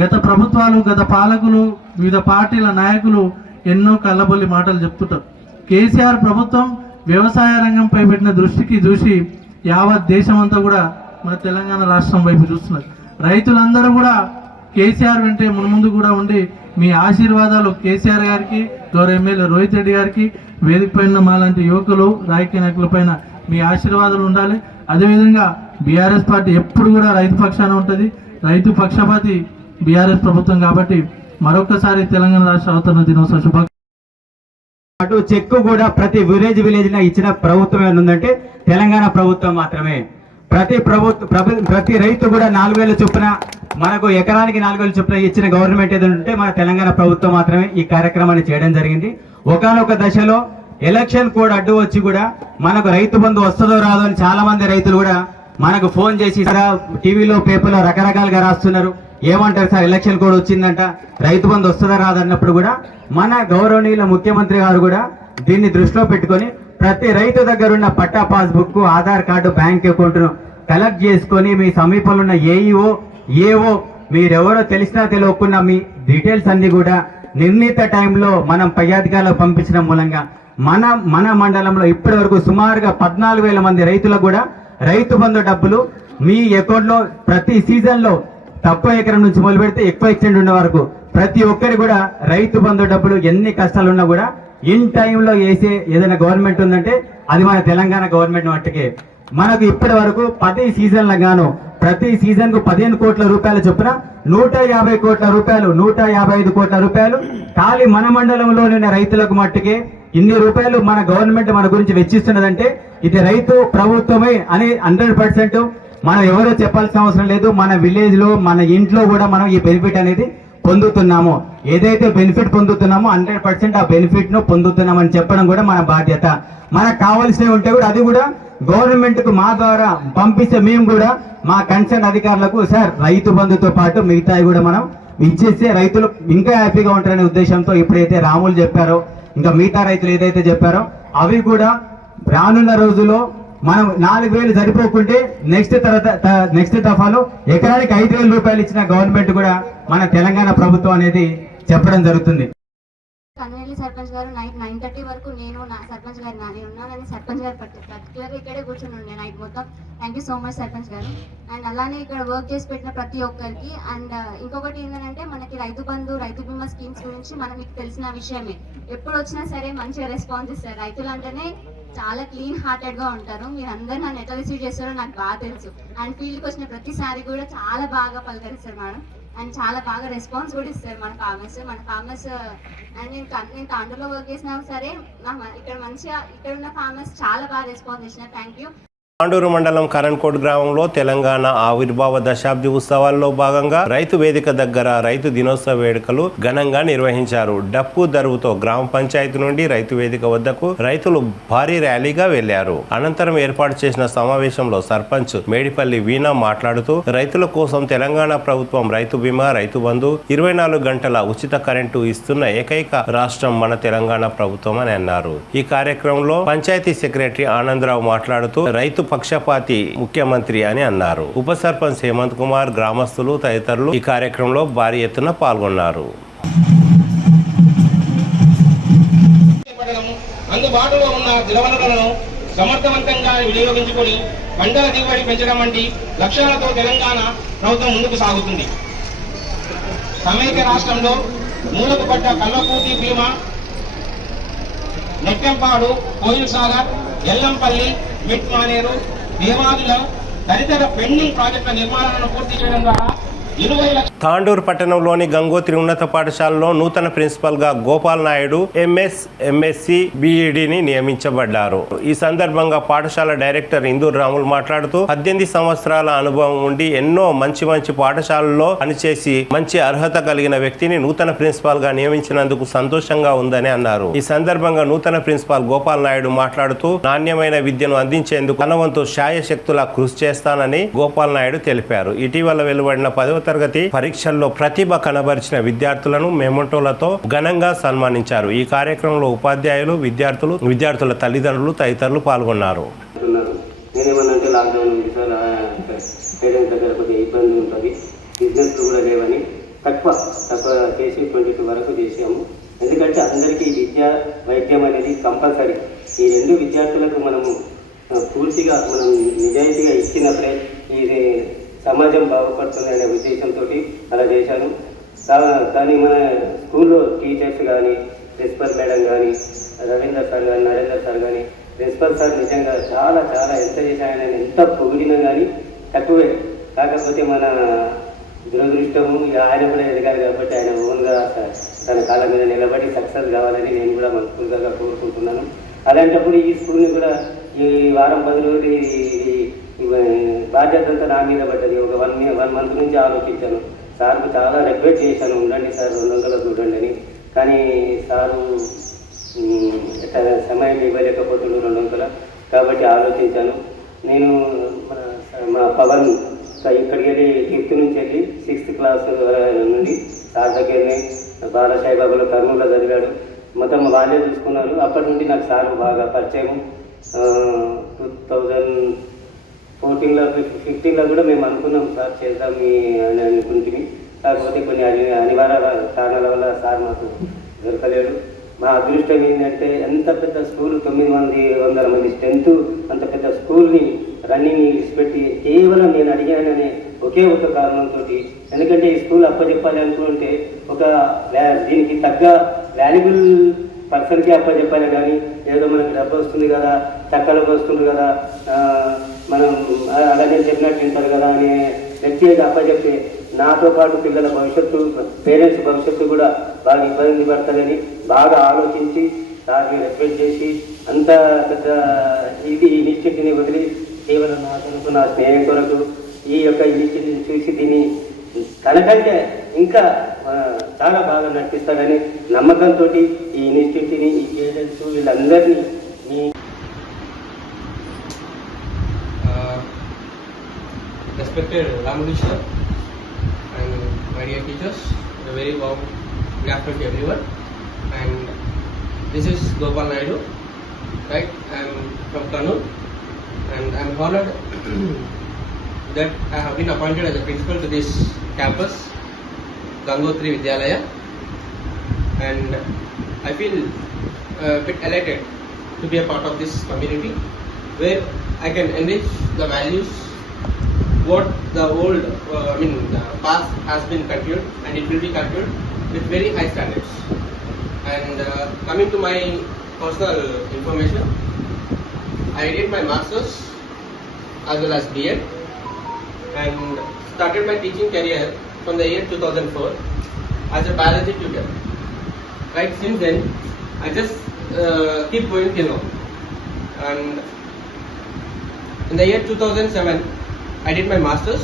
గత ప్రభుత్వాలు, గత పాలకులు, వివిధ పార్టీల నాయకులు ఎన్నో కళ్ళబొల్లి మాటలు చెప్తుంటారు. కేసీఆర్ ప్రభుత్వం వ్యవసాయ రంగంపై పెట్టిన దృష్టికి చూసి యావత్ దేశం అంతా కూడా మన తెలంగాణ రాష్ట్రం వైపు చూస్తున్నారు. రైతులందరూ కూడా కేసీఆర్ వెంటే మున్ముందు కూడా ఉండి మీ ఆశీర్వాదాలు కేసీఆర్ గారికి, గౌరవ ఎమ్మెల్యే రోహిత్ రెడ్డి గారికి, వేదిక పైన మాలాంటి యువకులు, రాజకీయ నాయకుల పైన మీ ఆశీర్వాదాలు ఉండాలి. అదేవిధంగా బీఆర్ఎస్ పార్టీ ఎప్పుడు కూడా రైతు పక్షాన ఉంటుంది. రైతు పక్షపాతి బీఆర్ఎస్ ప్రభుత్వం కాబట్టి మరొకసారి తెలంగాణ రాష్ట్ర అవతరణ దినోత్సవ శుభాకాంక్షలు. అటు చెక్కు కూడా ప్రతి విలేజ్ ఇచ్చిన ప్రభుత్వం ఏముందంటే తెలంగాణ ప్రభుత్వం మాత్రమే. ప్రతి రైతు కూడా 4,000 చొప్పున, మనకు ఎకరానికి 4,000 చొప్పున ఇచ్చిన గవర్నమెంట్ ఏదంటే మన తెలంగాణ ప్రభుత్వం మాత్రమే ఈ కార్యక్రమాన్ని చేయడం జరిగింది. ఒకానొక దశలో ఎలక్షన్ కోడ్ అడ్డు వచ్చి కూడా మనకు రైతు బంధు వస్తుందో రాదో అని చాలా మంది రైతులు కూడా మనకు ఫోన్ చేసి టీవీలో, పేపర్లో రకరకాలుగా రాస్తున్నారు. ఏమంటారు సార్, ఎలక్షన్ కోడ్ వచ్చిందంట, రైతు బంధు వస్తుందా రాదన్నప్పుడు కూడా మన గౌరవనీయుల ముఖ్యమంత్రి గారు కూడా దీన్ని దృష్టిలో పెట్టుకొని ప్రతి రైతు దగ్గర ఉన్న పట్టా పాస్బుక్, ఆధార్ కార్డు, బ్యాంక్ అకౌంట్ను కలెక్ట్ చేసుకొని మీ సమీపంలో ఉన్న ఏఓ మీరెవరో తెలిసినా తెలియకున్నా మీ డీటెయిల్స్ అన్ని కూడా నిర్ణీత టైంలో మనం పై అధికారులకు పంపించడం మూలంగా మన మండలంలో ఇప్పటి వరకు సుమారుగా 14,000 మంది రైతులకు కూడా రైతు బంధు డబ్బులు మీ అకౌంట్లో ప్రతి సీజన్లో తక్కువ ఎకరం నుంచి మొదలు పెడితే ఎక్కువ ఎక్స్టెండ్ ఉన్న వరకు ప్రతి ఒక్కరి కూడా రైతు బంధు డబ్బులు ఎన్ని కష్టాలు ఉన్నా కూడా ఇన్ టైంలో వేసే ఏదైనా గవర్నమెంట్ ఉందంటే అది మన తెలంగాణ గవర్నమెంట్ మట్టుకే. మనకు ఇప్పటి వరకు 10 సీజన్లకు గాను ప్రతి సీజన్ కు 15 కోట్ల రూపాయలు చొప్పున 150 కోట్ల రూపాయలు, 155 కోట్ల రూపాయలు ఖాళీ మన మండలంలోని రైతులకు మట్టుకే ఇన్ని రూపాయలు మన గవర్నమెంట్ మన గురించి వెచ్చిస్తున్నదంటే ఇది రైతు ప్రభుత్వమే అని 100% మనం ఎవరో చెప్పాల్సిన అవసరం లేదు. మన విలేజ్ లో, మన ఇంట్లో కూడా మనం ఈ బెనిఫిట్ అనేది పొందుతున్నాము. ఏదైతే బెనిఫిట్ పొందుతున్నామో 100% ఆ బెనిఫిట్ ను పొందుతున్నామని చెప్పడం కూడా మన బాధ్యత. మనకు కావాల్సినవి ఉంటే కూడా అది కూడా గవర్నమెంట్ కు మా ద్వారా పంపిస్తే మేము కూడా మా కన్సర్న్ అధికారులకు సార్ రైతు బంధుతో పాటు మిగతాయి కూడా మనం ఇచ్చేస్తే రైతులు ఇంకా హ్యాపీగా ఉంటారనే ఉద్దేశంతో ఇప్పుడైతే రాములు చెప్పారో, ఇంకా మిగతా రైతులు ఏదైతే చెప్పారో అవి కూడా రానున్న రోజుల్లో మనం 4,000 సరిపోకుంటే నెక్స్ట్ దఫాలో ఎకరానికి 5,000 రూపాయలు ఇచ్చిన గవర్నమెంట్ కూడా మన తెలంగాణ ప్రభుత్వం అనేది చెప్పడం జరుగుతుంది. కన్వేలి సర్పంచ్ గారు నైట్ 9:30 వరకు నేను సర్పంచ్ గారు ఉన్నానని సర్పంచ్ గారు పర్టికులర్గా ఇక్కడే కూర్చొని ఉండే నైట్ మొత్తం. Thank you so much sarpanch గారు. అండ్ అలానే ఇక్కడ వర్క్ చేసి పెట్టిన ప్రతి ఒక్కరికి. అండ్ ఇంకొకటి ఏంటంటే మనకి రైతు బంధు, రైతు బీమా స్కీమ్స్ గురించి మీకు తెలిసిన విషయమే. ఎప్పుడు వచ్చినా సరే మంచిగా రెస్పాన్స్ ఇస్తారు. రైతులు అంటేనే చాలా క్లీన్ హార్టెడ్ గా ఉంటారు. మీరు అందరూ నన్ను ఎట్లా రిసీవ్ చేస్తారో నాకు బాగా తెలుసు. అండ్ ఫీల్డ్కి వచ్చిన ప్రతిసారి కూడా చాలా బాగా పలకరిస్తారు మేడం. అండ్ చాలా బాగా రెస్పాన్స్ కూడా ఇస్తారు మన ఫార్మర్స్. అండ్ నేను తాండూరులో వర్క్ చేసినా సరే ఇక్కడ ఉన్న ఫార్మర్స్ చాలా బాగా రెస్పాన్స్ ఇచ్చినారు. Thank you. తాండూరు మండలం కరణ్కోట్ గ్రామంలో తెలంగాణ ఆవిర్భావ దశాబ్ది ఉత్సవాల్లో భాగంగా రైతు వేదిక దగ్గర రైతు దినోత్సవ వేడుకలు ఘనంగా నిర్వహించారు. డప్పు దరువుతో గ్రామ పంచాయతీ నుండి రైతు వేదిక వద్దకు రైతులు భారీ ర్యాలీగా వెళ్లారు. అనంతరం ఏర్పాటు చేసిన సమావేశంలో సర్పంచ్ మేడిపల్లి వీణ మాట్లాడుతూ రైతుల కోసం తెలంగాణ ప్రభుత్వం రైతు బీమా, రైతు బంధు, 24 గంటల ఉచిత కరెంటు ఇస్తున్న ఏకైక రాష్ట్రం మన తెలంగాణ ప్రభుత్వం అని అన్నారు. ఈ కార్యక్రమంలో పంచాయతీ సెక్రటరీ ఆనందరావు మాట్లాడుతూ రైతు పక్షపాతి ముఖ్యమంత్రి అని అన్నారు. ఉప సర్పంచ్ హేమంత్ కుమార్, గ్రామస్తులు తదితరులు ఈ కార్యక్రమంలో భారీ ఎత్తున పాల్గొన్నారు. అందుబాటులో ఉన్న జలవనరులను సమర్థవంతంగా వినియోగించుకొని పంటల దిగుబడి పెంచడం వంటి లక్ష్యాలతో తెలంగాణ ప్రభుత్వం ముందుకు సాగుతుంది. సమైక్య రాష్ట్రంలో మూలకు పడ్డ కల్వకూటి భీమా, నెట్టెంపాడు, కోయిల్ సాగర్, ఎల్లంపల్లి, మిట్ మానేరు, దేవాదుల తదితర పెండింగ్ ప్రాజెక్టుల నిర్మాణాలను పూర్తి చేయడం ద్వారా 20 లక్షల తాండూరు పట్టణంలోని గంగోత్రి ఉన్నత పాఠశాలలో నూతన ప్రిన్సిపల్గా గోపాల్ నాయుడు ఎంఎస్సి బిఈడిని నియమించబడ్డారు. ఈ సందర్భంగా పాఠశాల డైరెక్టర్ ఇందూర్ రాములు మాట్లాడుతూ 18 సంవత్సరాల అనుభవం ఉండి ఎన్నో మంచి పాఠశాలల్లో పనిచేసి మంచి అర్హత కలిగిన వ్యక్తిని నూతన ప్రిన్సిపాల్ గా నియమించినందుకు సంతోషంగా ఉందని అన్నారు. ఈ సందర్భంగా నూతన ప్రిన్సిపాల్ గోపాల్ నాయుడు మాట్లాడుతూ నాణ్యమైన విద్యను అందించేందుకు తన వంతు శాయశక్తులా కృషి చేస్తానని గోపాల్ నాయుడు తెలిపారు. ఇటీవల వెలువడిన 10వ తరగతి పరీక్షల్లో ప్రతిభ కనబరిచిన విద్యార్థులను మెమోటోలతో ఘనంగా సన్మానించారు. ఈ కార్యక్రమంలో ఉపాధ్యాయులు, విద్యార్థుల తల్లిదండ్రులు తదితరులు పాల్గొన్నారు. నేనేమన్నంటే లాక్డౌన్ ఉంది సార్, పేరెంట్స్ దగ్గర కొద్దిగా ఇబ్బంది ఉంటుంది, బిజినెస్ కూడా లేవని తక్కువ చేసి 22 వరకు చేసాము. ఎందుకంటే అందరికీ విద్య, వైద్యం అనేది కంపల్సరీ. ఈ రెండు విద్యార్థులకు మనము పూర్తిగా మనం నిజాయితీగా ఇచ్చినప్పుడే ఇది సమాజం బాగుపడుతుంది అనే ఉద్దేశంతో అలా చేశాను. కానీ మన స్కూల్లో టీచర్స్ కానీ, ప్రిన్సిపల్ మేడం కానీ, రవీందర్ సార్ కానీ, నరేందర్ సార్ కానీ, ప్రిన్సిపల్ సార్ నిజంగా చాలా ఎంత చేశాయని ఎంత పొగిడినా కానీ తక్కువే. కాకపోతే మన దురదృష్టము ఆయన కూడా ఎదగాలి కాబట్టి ఆయన ఓన్గా తన కాళ్ళ మీద నిలబడి సక్సెస్ కావాలని నేను కూడా మనస్ఫూర్తిగా కోరుకుంటున్నాను. అలాంటప్పుడు ఈ స్కూల్ని కూడా ఈ వారం 10 రోజులు బాధ్యత అంతా నా మీద పడ్డది. ఒక 1 మంత్ నుంచి ఆలోచించాను. సార్కు చాలా రిక్వెస్ట్ చేశాను, ఉండండి సార్ 200 చూడండి అని. కానీ సారు సమయం ఇవ్వలేకపోతుండ్రు 200. కాబట్టి ఆలోచించాను. నేను మా పవన్ ఇక్కడికి వెళ్ళి 5th నుంచి వెళ్ళి 6th క్లాస్ నుండి సార్ దగ్గరనే బాలసాయిబాబులో కర్నూలులో చదివాడు. మొత్తం వాళ్ళే చూసుకున్నారు. అప్పటి నుండి నాకు సార్ బాగా పరిచయం. 2014లో 15లో కూడా మేము అనుకున్నాం సార్ చేద్దాం అని అనుకుంటుంది. కాకపోతే కొన్ని అనివార్య కారణాల వల్ల సార్ మాకు దొరకలేడు. మా అదృష్టం ఏంటంటే ఎంత పెద్ద స్కూల్, 900 మంది స్ట్రెంత్, అంత పెద్ద స్కూల్ని రన్నింగ్ విడిచిపెట్టి కేవలం నేను అడిగాననే ఒకే ఒక కారణంతో, ఎందుకంటే ఈ స్కూల్ అప్పచెప్పాలి అనుకుంటే ఒక దీనికి తగ్గ వాల్యుబుల్ పర్సన్కి అప్పచెప్పాలి. కానీ ఏదో మనకి డబ్బు వస్తుంది కదా, చక్కలకు వస్తుంది కదా, మనం అలాగే చెప్పినట్టు వింటారు కదా అనే వ్యక్తి అప్పచెప్తే నాతో పాటు పిల్లల భవిష్యత్తు, పేరెంట్స్ భవిష్యత్తు కూడా బాగా ఇబ్బంది పడతారని బాగా ఆలోచించి సార్ని రిక్వెస్ట్ చేసి అంత పెద్ద ఇనిషియేటివ్ని వదిలి కేవలం నా కొరకు, నా స్నేహం కొరకు ఈ యొక్క ఇనిషియేటివ్ని చూసి దీన్ని తనకంటే ఇంకా చాలా బాగా నడిపిస్తారని నమ్మకంతో ఈ ఇన్స్టిట్యూట్ని, ఈ పేరెంట్స్ వీళ్ళందరినీ మీ respected Ramakrishna and my dear teachers, a very warm good afternoon to everyone. And this is Gopal Naidu, right? I am from Kannur, and I am honored that I have been appointed as a principal to this campus, Gangotri Vidyalaya, and I feel a bit elated to be a part of this community where I can enrich the values what the old, the past has been continued, and it will be continued with very high standards. And coming to my personal information, I did my masters as well as B.Ed and started my teaching career from the year 2004 as a biology tutor. Right, since then I just keep going till now. And in the year 2007 I did my masters.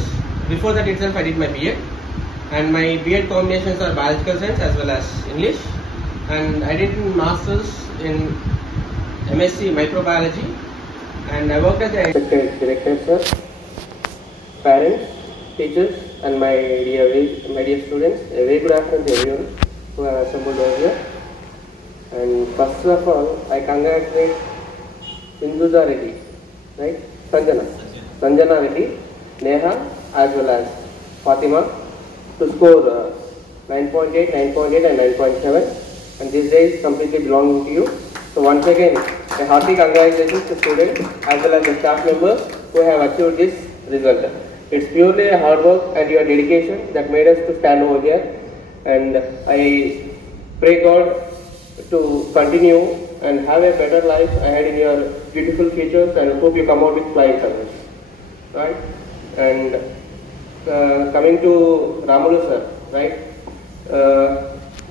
Before that itself I did my B.Ed, and my B.Ed combinations are biological science as well as English, and I did masters in MSc microbiology, and I worked as a director, sir, parents, teachers, and my dear students. A very good afternoon to everyone who are assembled over here. And first of all, I congratulate Induja Reddy, right? Sanjana Reddy, Neha as well as Fatima to score 9.8, 9.8 and 9.7, and this day is completely belonging to you. So once again, a hearty congratulations to students as well as the staff members who have achieved this result. It's purely a hard work and your dedication that made us to stand over here, and I pray God to continue and have a better life ahead in your beautiful futures, and hope you come out with flying colors. Right? And coming to Ramulu sir, right?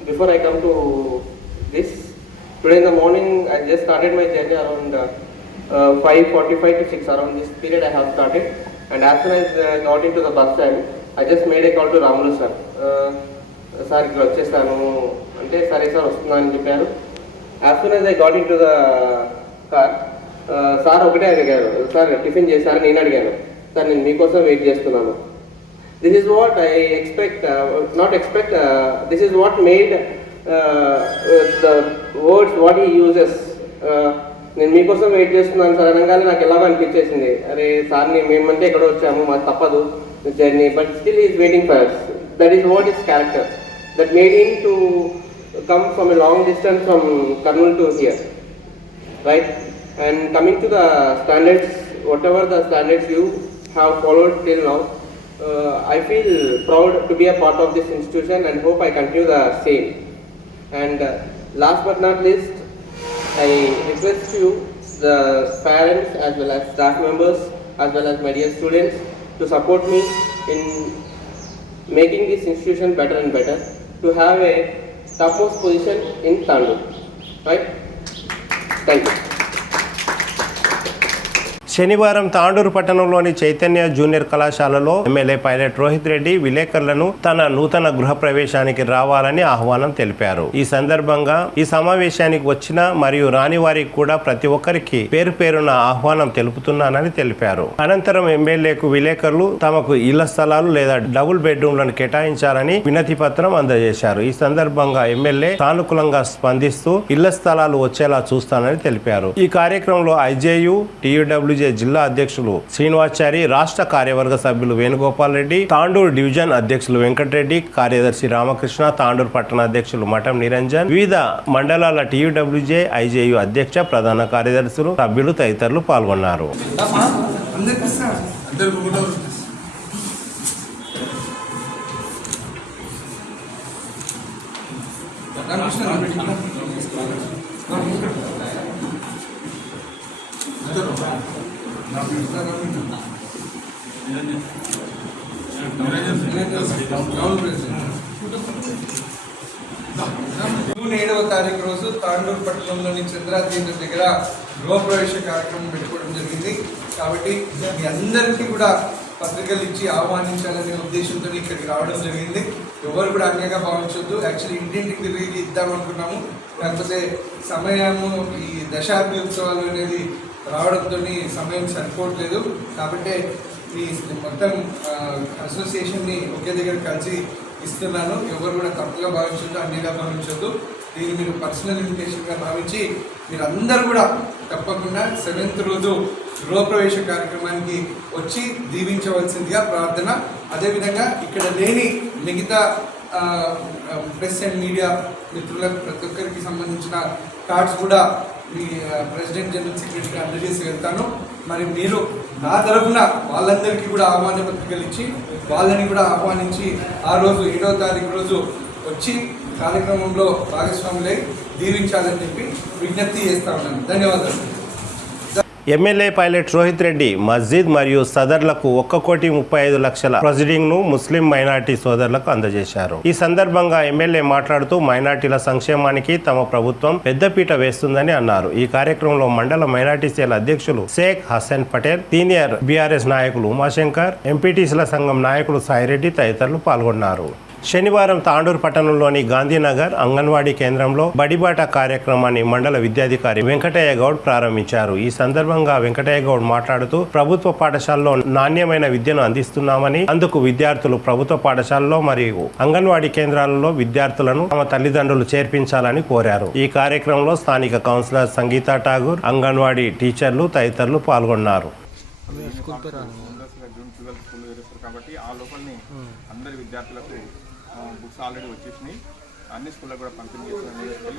Before I come to this, today in the morning I just started my journey around 5:45 to 6, around this period I have started, and as soon as I got into the bus stand, I just made a call to Ramulu sir. Sir ఇక్కడ వచ్చేస్తాను అంటే సరే sir వస్తున్నా అని చెప్పారు. As soon as I got in to the car, sir ఒకటే అడిగారు, sir tiffin చేశారు. నేను అడిగాను, సార్ నేను మీకోసం వెయిట్ చేస్తున్నాను. This is what I expect, not expect, this is what made the words what he uses. నేను మీకోసం వెయిట్ చేస్తున్నాను సార్ అనగానే నాకు ఎలాగో అనిపించేసింది, అరే సార్ని మేమంటే ఎక్కడో వచ్చాము, మాకు తప్పదు journey, but still is waiting for us. That is what his character that made him to come from a long distance from Kurnool to here, right? And coming to the standards, whatever the standards you have followed till now, I feel proud to be a part of this institution and hope I continue the same. And last but not least, I request you, the parents as well as staff members as well as my dear students, to support me in making this institution better and better, to have a topmost position in Tandur, right? Thank you. శనివారం తాండూరు పట్టణంలోని Chaitanya junior కళాశాలలో MLA pilot Rohit Reddy విలేకరులను తన నూతన గృహ ప్రవేశానికి రావాలని ఆహ్వానం తెలిపారు. ఈ సందర్భంగా ఈ సమావేశానికి వచ్చిన మరియు రాని వారికి కూడా ప్రతి ఒక్కరికి పేరు పేరున ఆహ్వానం తెలుపుతున్నానని తెలిపారు. అనంతరం ఎమ్మెల్యేకు విలేకరులు తమకు ఇళ్ల స్థలాలు లేదా డబుల్ బెడ్రూమ్లను కేటాయించాలని వినతి పత్రం అందజేశారు. ఈ సందర్భంగా ఎమ్మెల్యే సానుకూలంగా స్పందిస్తూ ఇళ్ల స్థలాలు వచ్చేలా చూస్తానని తెలిపారు. ఈ కార్యక్రమంలో ఐజేయు, టీయూడబ్ల్యూజే జిల్లా అధ్యక్షులు శ్రీనివాచారి, రాష్ట్ర కార్యవర్గ సభ్యులు వేణుగోపాల్ రెడ్డి, తాండూరు డివిజన్ అధ్యక్షులు వెంకటరెడ్డి, కార్యదర్శి రామకృష్ణ, తాండూరు పట్టణ అధ్యక్షులు మఠం నిరంజన్, వివిధ మండలాల టీయూడబ్ల్యూజే, ఐజేయు అధ్యక్ష, ప్రధాన కార్యదర్శులు, సభ్యులు తదితరులు పాల్గొన్నారు. జూన్ 7వ తారీఖు రోజు తాండూరు పట్టణంలోని చంద్రాతీర్థం దగ్గర గృహప్రవేశ కార్యక్రమం పెట్టుకోవడం జరిగింది. కాబట్టి మీ అందరికీ కూడా పత్రికలు ఇచ్చి ఆహ్వానించాలనే ఉద్దేశంతో ఇక్కడికి రావడం జరిగింది. ఎవరు కూడా అన్యంగా భావించొద్దు. యాక్చువల్లీ ఇంటింటికి తిరిగి ఇద్దామనుకున్నాము, కాకపోతే సమయము ఈ దశాబ్ది ఉత్సవాలు అనేది రావడంతో సమయం సరిపోవట్లేదు. కాబట్టి ఈ మొత్తం అసోసియేషన్ని ఒకే దగ్గర కలిసి ఇస్తున్నాను. ఎవరు కూడా తప్పుగా భావించొద్దు, అన్నిగా భావించొద్దు. దీన్ని మీరు పర్సనల్ ఇన్విటేషన్గా భావించి మీరందరూ కూడా తప్పకుండా 7th రోజు గృహప్రవేశ కార్యక్రమానికి వచ్చి దీవించవలసిందిగా ప్రార్థన. అదేవిధంగా ఇక్కడ లేని మిగతా ప్రెస్ అండ్ మీడియా మిత్రులకు ప్రతి ఒక్కరికి సంబంధించిన కార్డ్స్ కూడా మీ ప్రెసిడెంట్ జనరల్ సెక్రటరీకి అందజేసి వెళ్తాను. మరి మీరు నా తరఫున వాళ్ళందరికీ కూడా ఆహ్వాన పత్రికలు ఇచ్చి వాళ్ళని కూడా ఆహ్వానించి ఆ రోజు 7వ తారీఖు రోజు వచ్చి కార్యక్రమంలో భాగస్వాములై దీవించాలని చెప్పి విజ్ఞప్తి చేస్తా ఉన్నాను. ధన్యవాదాలు. ఎమ్మెల్యే పైలట్ రోహిత్ రెడ్డి మస్జిద్ మరియు సదర్లకు 1,35,00,000 ప్రొసీడింగ్ ను ముస్లిం మైనార్టీ సోదరులకు అందజేశారు. ఈ సందర్భంగా ఎమ్మెల్యే మాట్లాడుతూ మైనార్టీల సంక్షేమానికి తమ ప్రభుత్వం పెద్దపీట వేస్తుందని అన్నారు. ఈ కార్యక్రమంలో మండల మైనార్టీ సేల్ అధ్యక్షులు షేక్ హసన్ పటేల్, సీనియర్ బీఆర్ఎస్ నాయకులు ఉమాశంకర్, ఎంపీటీసీల సంఘం నాయకులు సాయిరెడ్డి తదితరులు పాల్గొన్నారు. శనివారం తాండూరు పట్టణంలోని గాంధీనగర్ అంగన్వాడీ కేంద్రంలో బడిబాట కార్యక్రమాన్ని మండల విద్యాధికారి వెంకటయ్య గౌడ్ ప్రారంభించారు. ఈ సందర్భంగా వెంకటయ్య గౌడ్ మాట్లాడుతూ ప్రభుత్వ పాఠశాలలో నాణ్యమైన విద్యను అందిస్తున్నామని, అందుకు విద్యార్థులు ప్రభుత్వ పాఠశాలలో మరియు అంగన్వాడీ కేంద్రాలలో విద్యార్థులను తమ తల్లిదండ్రులు చేర్పించాలని కోరారు. ఈ కార్యక్రమంలో స్థానిక కౌన్సిలర్ సంగీత ఠాగూర్, అంగన్వాడీ టీచర్లు తదితరులు పాల్గొన్నారు. కాబట్టి ఆ లోపలనే అందరి విద్యార్థులకు బుక్స్ ఆల్రెడీ వచ్చేసినాయి. అన్ని స్కూళ్ళకు కూడా పంపిణీ చేస్తున్నాం.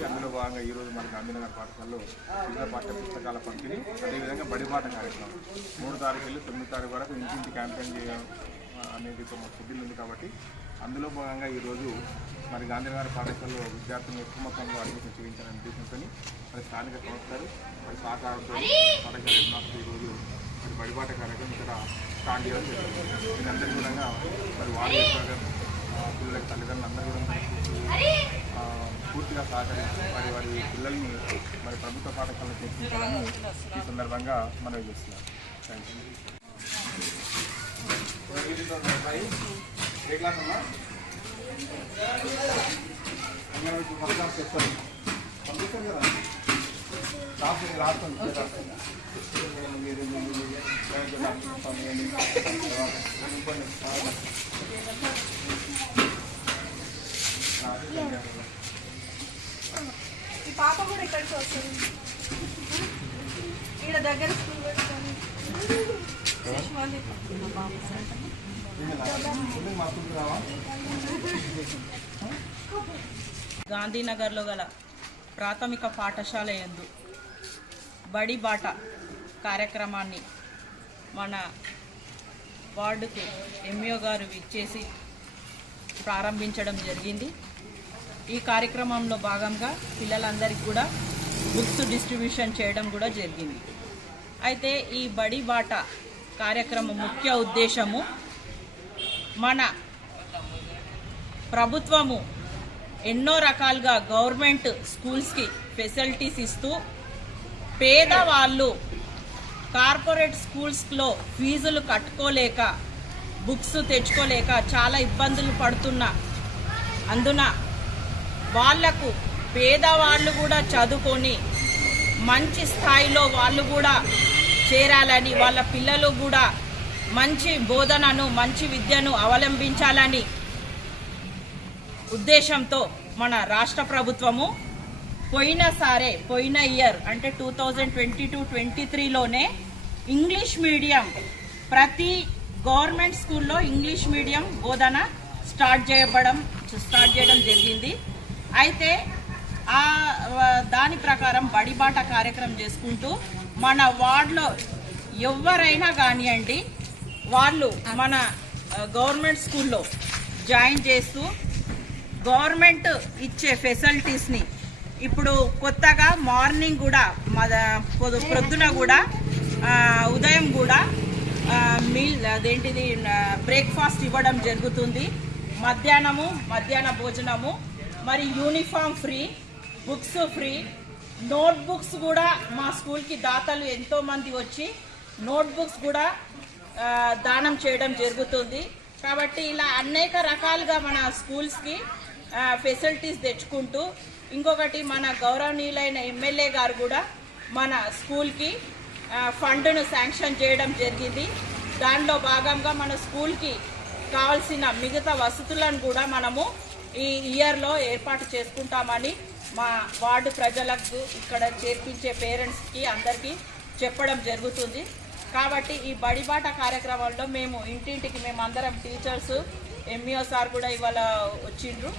అందులో భాగంగా ఈరోజు మన గాంధీనగర్ పాఠశాలలో వివిధ పాఠ్య పుస్తకాల పంపిణీ, అదేవిధంగా బడిబాట కార్యక్రమం 3 తారీఖు వెళ్ళి 9 తారీఖు వరకు ఇంటింటి క్యాంపెయిన్ చేయడం అనేది ఒక షెడ్యూల్ ఉంది. కాబట్టి అందులో భాగంగా ఈరోజు మరి గాంధీనగర్ పాఠశాలలో విద్యార్థులను ఎక్కువ మొత్తంలో అడ్మిషన్ చేయించాలనే ఉద్దేశంతో మరి స్థానిక సంస్థలు మరి సహకారంతో పాఠశాల ఈరోజు మరి బడిబాట కార్యక్రమం ఇక్కడ స్టార్ట్ చేయడం జరుగుతుంది. దీనందరికీ కూడా మరి వారి పిల్లలకి తల్లిదండ్రులు అందరూ కూడా పూర్తిగా సహకరించి వారి పిల్లల్ని మరి ప్రభుత్వ పాఠశాలలో చేర్పించాలని ఈ సందర్భంగా మనవి చేస్తున్నాం. Thank you. ఏ క్లాస్ అమ్మా? ఫస్ట్ క్లాస్ చెప్తాను పంపిస్తాను కదా, రాస్తుంది ఈ పాప కూడా ఇక్కడికి వస్తుంది. ఇక్కడ దగ్గర స్కూల్ పెట్టుకొని గాంధీనగర్లో గల ప్రాథమిక పాఠశాల యందు బడి బాట కార్యక్రమాన్ని మన వార్డుకు ఎంఈఓ గారు ఇచ్చేసి ప్రారంభించడం జరిగింది. ఈ కార్యక్రమంలో భాగంగా పిల్లలందరికీ కూడా బుక్స్ డిస్ట్రిబ్యూషన్ చేయడం కూడా జరిగింది. అయితే ఈ బడి బాట కార్యక్రమం ముఖ్య ఉద్దేశము మన ప్రభుత్వము ఎన్నో రకాలుగా గవర్నమెంట్ స్కూల్స్కి ఫెసిలిటీస్ ఇస్తూ పేదవాళ్ళు కార్పొరేట్ స్కూల్స్లో ఫీజులు కట్టుకోలేక బుక్స్ తెచ్చుకోలేక చాలా ఇబ్బందులు పడుతున్న అందున వాళ్లకు పేదవాళ్ళు కూడా చదువుకొని మంచి స్థాయిలో వాళ్ళు కూడా చేరాలని, వాళ్ళ పిల్లలు కూడా మంచి బోధనను మంచి విద్యను అవలంబించాలని ఉద్దేశంతో మన రాష్ట్ర ప్రభుత్వము పోయిన ఇయర్ అంటే 2022-23లోనే ఇంగ్లీష్ మీడియం ప్రతి గవర్నమెంట్ స్కూల్లో ఇంగ్లీష్ మీడియం బోధన స్టార్ట్ చేయడం జరిగింది. అయితే దాని ప్రకారం బడిబాట కార్యక్రమం చేసుకుంటూ మన వార్డులో ఎవరైనా కానివ్వండి వాళ్ళు మన గవర్నమెంట్ స్కూల్లో జాయిన్ చేస్తూ గవర్నమెంట్ ఇచ్చే ఫెసిలిటీస్ని ఇప్పుడు కొత్తగా మార్నింగ్ కూడా ప్రొద్దున కూడా ఉదయం కూడా బ్రేక్ఫాస్ట్ ఇవ్వడం జరుగుతుంది. మధ్యాహ్న భోజనము, మరి uniform free, books free, note books కూడా మా స్కూల్కి దాతలు ఎంతోమంది వచ్చి నోట్ బుక్స్ కూడా దానం చేయడం జరుగుతుంది. కాబట్టి ఇలా అనేక రకాలుగా మన స్కూల్స్కి ఫెసిలిటీస్ తెచ్చుకుంటూ ఇంకొకటి మన గౌరవనీయులైన ఎమ్మెల్యే గారు కూడా మన స్కూల్కి ఫండ్ను శాంక్షన్ చేయడం జరిగింది. దానిలో భాగంగా మన స్కూల్కి కావాల్సిన మిగతా వసతులను కూడా మనము ఈ ఇయర్లో ఏర్పాటు చేసుకుంటామని మా వార్డు ప్రజలకు ఇక్కడ చేర్పించే పేరెంట్స్కి అందరికీ చెప్పడం జరుగుతుంది. కాబట్టి ఈ బడిబాట కార్యక్రమంలో మేము ఇంటింటికి మేమందరం టీచర్స్, ఎంఈఓ సార్ కూడా ఇవాళ వచ్చిండ్రు.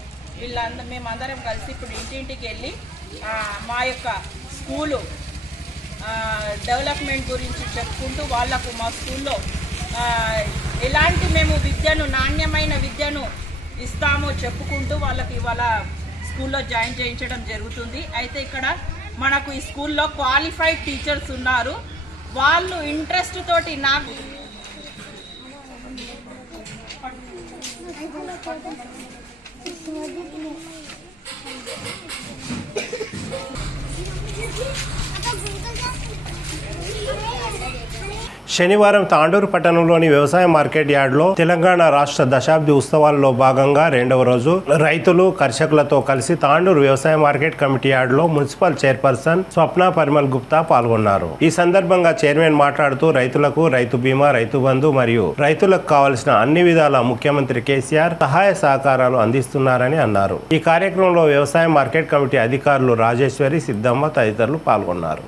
మేమందరం కలిసి ఇప్పుడు ఇంటింటికి వెళ్ళి మా యొక్క స్కూలు డెవలప్మెంట్ గురించి చెప్పుకుంటూ వాళ్లకు మా స్కూల్లో ఎలాంటి మేము విద్యను నాణ్యమైన విద్యను ఇస్తామో చెప్పుకుంటూ వాళ్ళకి ఇవాళ స్కూల్లో జాయిన్ చేయించడం జరుగుతుంది. అయితే ఇక్కడ మనకు ఈ స్కూల్లో క్వాలిఫైడ్ టీచర్స్ ఉన్నారు. వాళ్ళు ఇంట్రెస్ట్ తోటి నాకు శనివారం తాండూరు పట్టణంలోని వ్యవసాయ మార్కెట్ యార్డ్లో తెలంగాణ రాష్ట్ర దశాబ్ది ఉత్సవాల్లో భాగంగా 2వ రోజు రైతులు కర్షకులతో కలిసి తాండూరు వ్యవసాయ మార్కెట్ కమిటీ యార్డ్లో మున్సిపల్ చైర్పర్సన్ స్వప్న పరిమల్ గుప్తా పాల్గొన్నారు. ఈ సందర్భంగా చైర్మన్ మాట్లాడుతూ రైతులకు రైతు బీమా, రైతు బంధు మరియు రైతులకు కావలసిన అన్ని విధాల ముఖ్యమంత్రి కేసీఆర్ సహాయ సహకారాలు అందిస్తున్నారని అన్నారు. ఈ కార్యక్రమంలో వ్యవసాయ మార్కెట్ కమిటీ అధికారులు రాజేశ్వరి, సిద్దమ్మ తదితరులు పాల్గొన్నారు.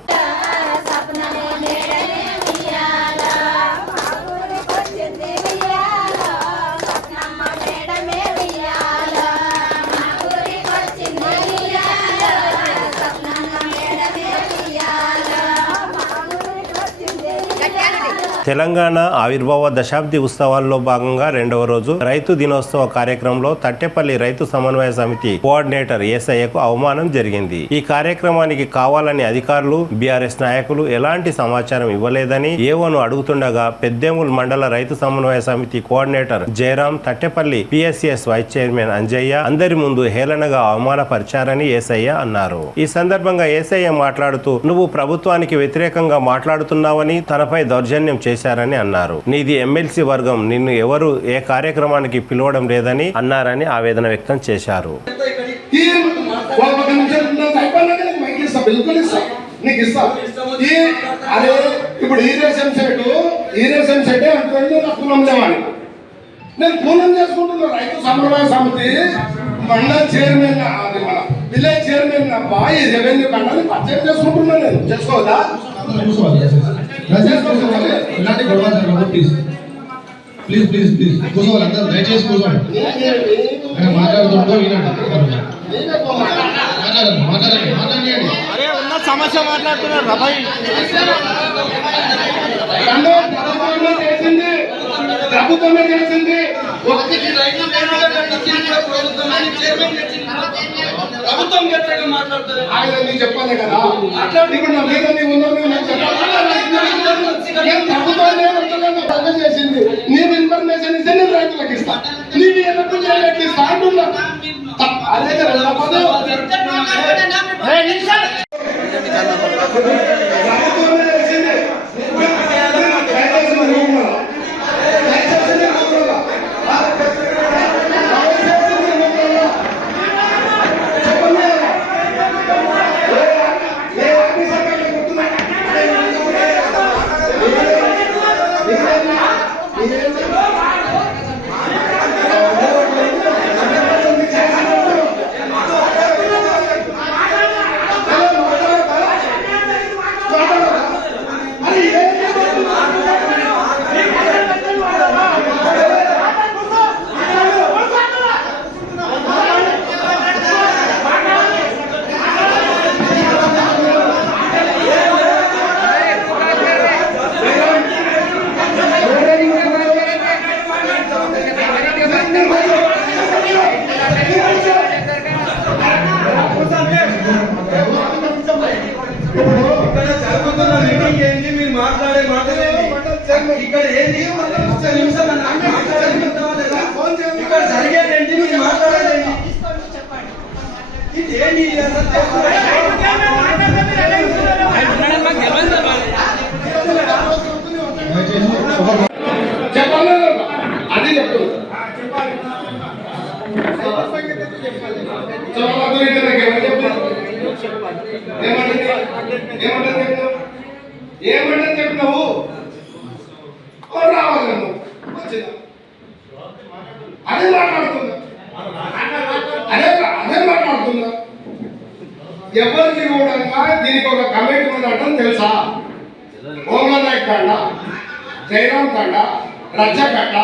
తెలంగాణ ఆవిర్భావ దశాబ్ది ఉత్సవాల్లో భాగంగా రెండవ రోజు రైతు దినోత్సవ కార్యక్రమంలో తట్టెపల్లి రైతు సమన్వయ సమితి కోఆర్డినేటర్ ఏసయ్యకు అవమానం జరిగింది. ఈ కార్యక్రమానికి కావాలని అధికారులు బీఆర్ఎస్ నాయకులు ఎలాంటి సమాచారం ఇవ్వలేదని ఏవోను అడుగుతుండగా పెద్దేముల్ మండల రైతు సమన్వయ సమితి coordinator Jayaram, Tattepalli PSCS vice chairman Anjaiah అందరి ముందు హేళనగా అవమానపరిచారని ఏసయ్య అన్నారు. ఈ సందర్భంగా ఏసయ్య మాట్లాడుతూ నువ్వు ప్రభుత్వానికి వ్యతిరేకంగా మాట్లాడుతున్నావని, తనపై దౌర్జన్యం చేశారని అన్నారు. నీది ఎమ్మెల్సీ వర్గం, నిన్ను ఎవరు ఏ కార్యక్రమానికి పిలవడం లేదని అన్నారని ఆవేదన వ్యక్తం చేశారు. నేను పూర్ణం చేసుకుంటున్నా రైతు సమన్వయ సమితి మండల చైర్మన్, అది మన విలేజ్ చైర్మన్ అబ్బాయి రెవెన్యూ కంటే పరిచయం చేసుకుంటున్నా. నేను చేసుకోవద్దా? ఇలాంటి గొడవ జరగదు. ప్లీజ్ ప్లీజ్ ప్లీజ్ ప్లీజ్ కూర్చోవాలి, అందరూ దయచేసి కూర్చోండి. మాట్లాడుతుంటో వినండి, మాట్లాడండి మాట్లాడండి. అరే ఉన్న సమస్య మాట్లాడుతున్నారు రబాయి. ప్రభుత్వమే చేసింది. ఆయన నీకు చెప్పాలి కదా, ఇప్పుడు నా మీద నీ ఉన్నది ప్రభుత్వం చేసింది. నీకు ఇన్ఫర్మేషన్ ఇస్తే నేను రైతులకు ఇస్తా, నీకు ఎన్నట్టు చేయలేదు ఇస్తా అంటున్నా. అదే ఇక్కడ ఏంటి ఇక్కడ జరిగేదేంటి మీరు మాట్లాడేది ఇది ఏంటి చెప్పాలి. అది చెప్తుంది ఏమంటే చెప్పినావు రావాలి. అదే మాట్లాడుతున్నా, అదే మాట్లాడుతున్నా. ఎవరికి కూడా దీనికి ఒక కమిటీ ఉండటం తెలుసా? ఓమనాయక్ కాండ, జయరాం కాండ, రచ్చకట్ట,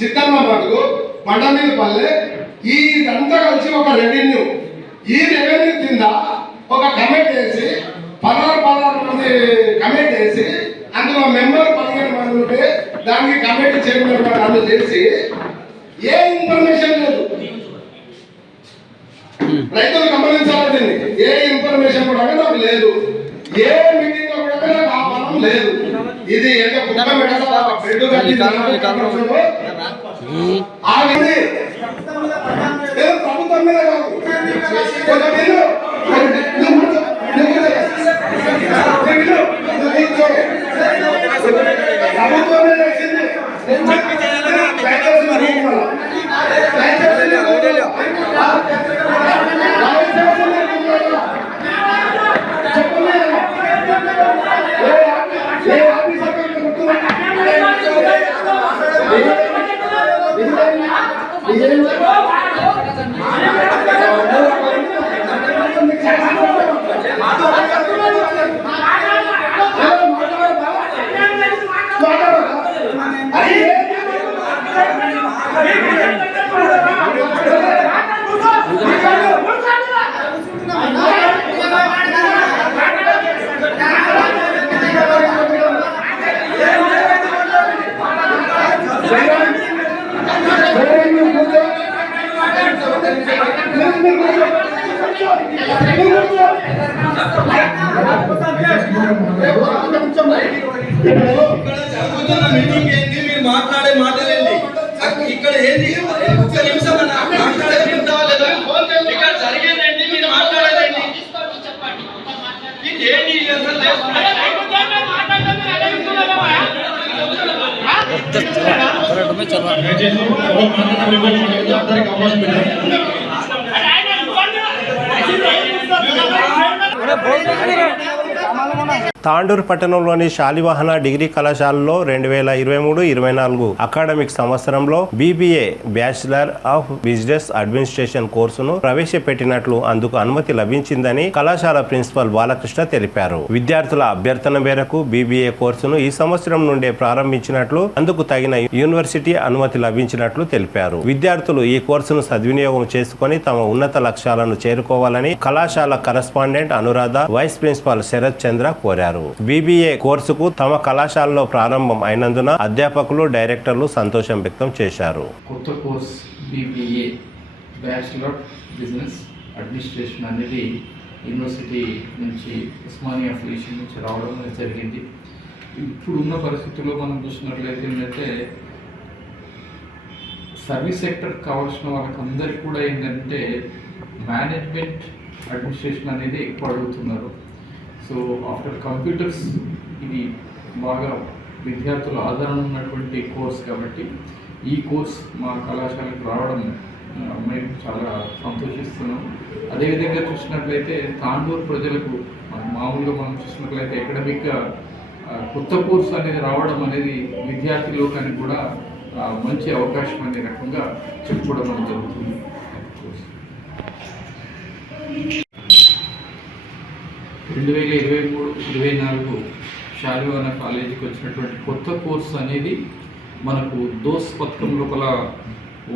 సిద్ధమ్మ బడుగు, మండమీదపల్లె, ఇదంతా కలిసి ఒక రెవెన్యూ. ఈ రెవెన్యూ కింద ఒక కమిటీ వేసి 16 మంది కమిటీ వేసి అందులో మెంబర్ 15 మంది ఉంటే దానికి కమిటీ చైర్మన్ వాళ్ళు చేసి ఏ ఇన్ఫర్మేషన్ లేదు. రైతులు గమనించాలి, ఏ ఇన్ఫర్మేషన్ కూడా నాకు లేదు. ఏ మీటింగ్ లో కూడా నాకు ఆహ్వానం లేదు. ఇది ఏదో కుక్క మెడలో బెడ్ కట్టి ప్రభుత్వం మీద అరే జరుగుతున్న మీటింగ్ ఏంటి, మీరు మాట్లాడే మాటలేంటి, ఇక్కడ ఏంటి, ఒక్క నిమిషం ఇక్కడ జరిగేదేంటి, మీరు మాట్లాడేదేంటి, ఏంటి తాండూరు పట్టణంలోని శాలివాహన డిగ్రీ కళాశాలలో 2023-24 అకాడమిక్ సంవత్సరంలో BBA bachelor of business administration కోర్సును ప్రవేశపెట్టినట్లు అందుకు అనుమతి లభించిందని కళాశాల ప్రిన్సిపల్ బాలకృష్ణ తెలిపారు. విద్యార్థుల అభ్యర్థన మేరకు BBA కోర్సును ఈ సంవత్సరం నుండే ప్రారంభించినట్లు, అందుకు తగిన యూనివర్సిటీ అనుమతి లభించినట్లు తెలిపారు. విద్యార్థులు ఈ కోర్సును సద్వినియోగం చేసుకుని తమ ఉన్నత లక్ష్యాలను చేరుకోవాలని కళాశాల correspondent Anuradha, vice principal Sarath Chandra కోరారు. BBA కోర్సుకు తమ కళాశాలలో ప్రారంభం అయినందున అధ్యాపకులు, డైరెక్టర్లు సంతోషం వ్యక్తం చేశారు. కొత్త course BBA bachelor business administration అనేది యూనివర్సిటీ నుంచి ఉస్మానియా అఫిలియేషన్ నుంచి రావడం జరిగింది. ఇప్పుడున్న పరిస్థితుల్లో మనం చూసినట్లయితే ఏంటంటే సర్వీస్ సెక్టర్ కావాల్సిన వాళ్ళకందరికీ కూడా ఏంటంటే మేనేజ్మెంట్ అడ్మినిస్ట్రేషన్ అనేది ఎక్కువ అడుగుతున్నారు. సో ఆఫ్టర్ కంప్యూటర్స్ ఇది బాగా విద్యార్థుల ఆదరణ ఉన్నటువంటి కోర్స్ కాబట్టి ఈ కోర్స్ మా కళాశాలకు రావడం మేము చాలా సంతోషిస్తున్నాం. అదేవిధంగా చూసినట్లయితే తాండూరు ప్రజలకు మామూలుగా మనం చూసినట్లయితే అకాడమిక్గా కొత్త కోర్సు అనేది రావడం అనేది విద్యార్థి లోకానికి కూడా మంచి అవకాశం అనే రకంగా చెప్పుకోవడం జరుగుతుంది. 2023-24 శాలివాహన కాలేజీకి వచ్చినటువంటి కొత్త కోర్సు అనేది మనకు దోస్ పథకం లోపల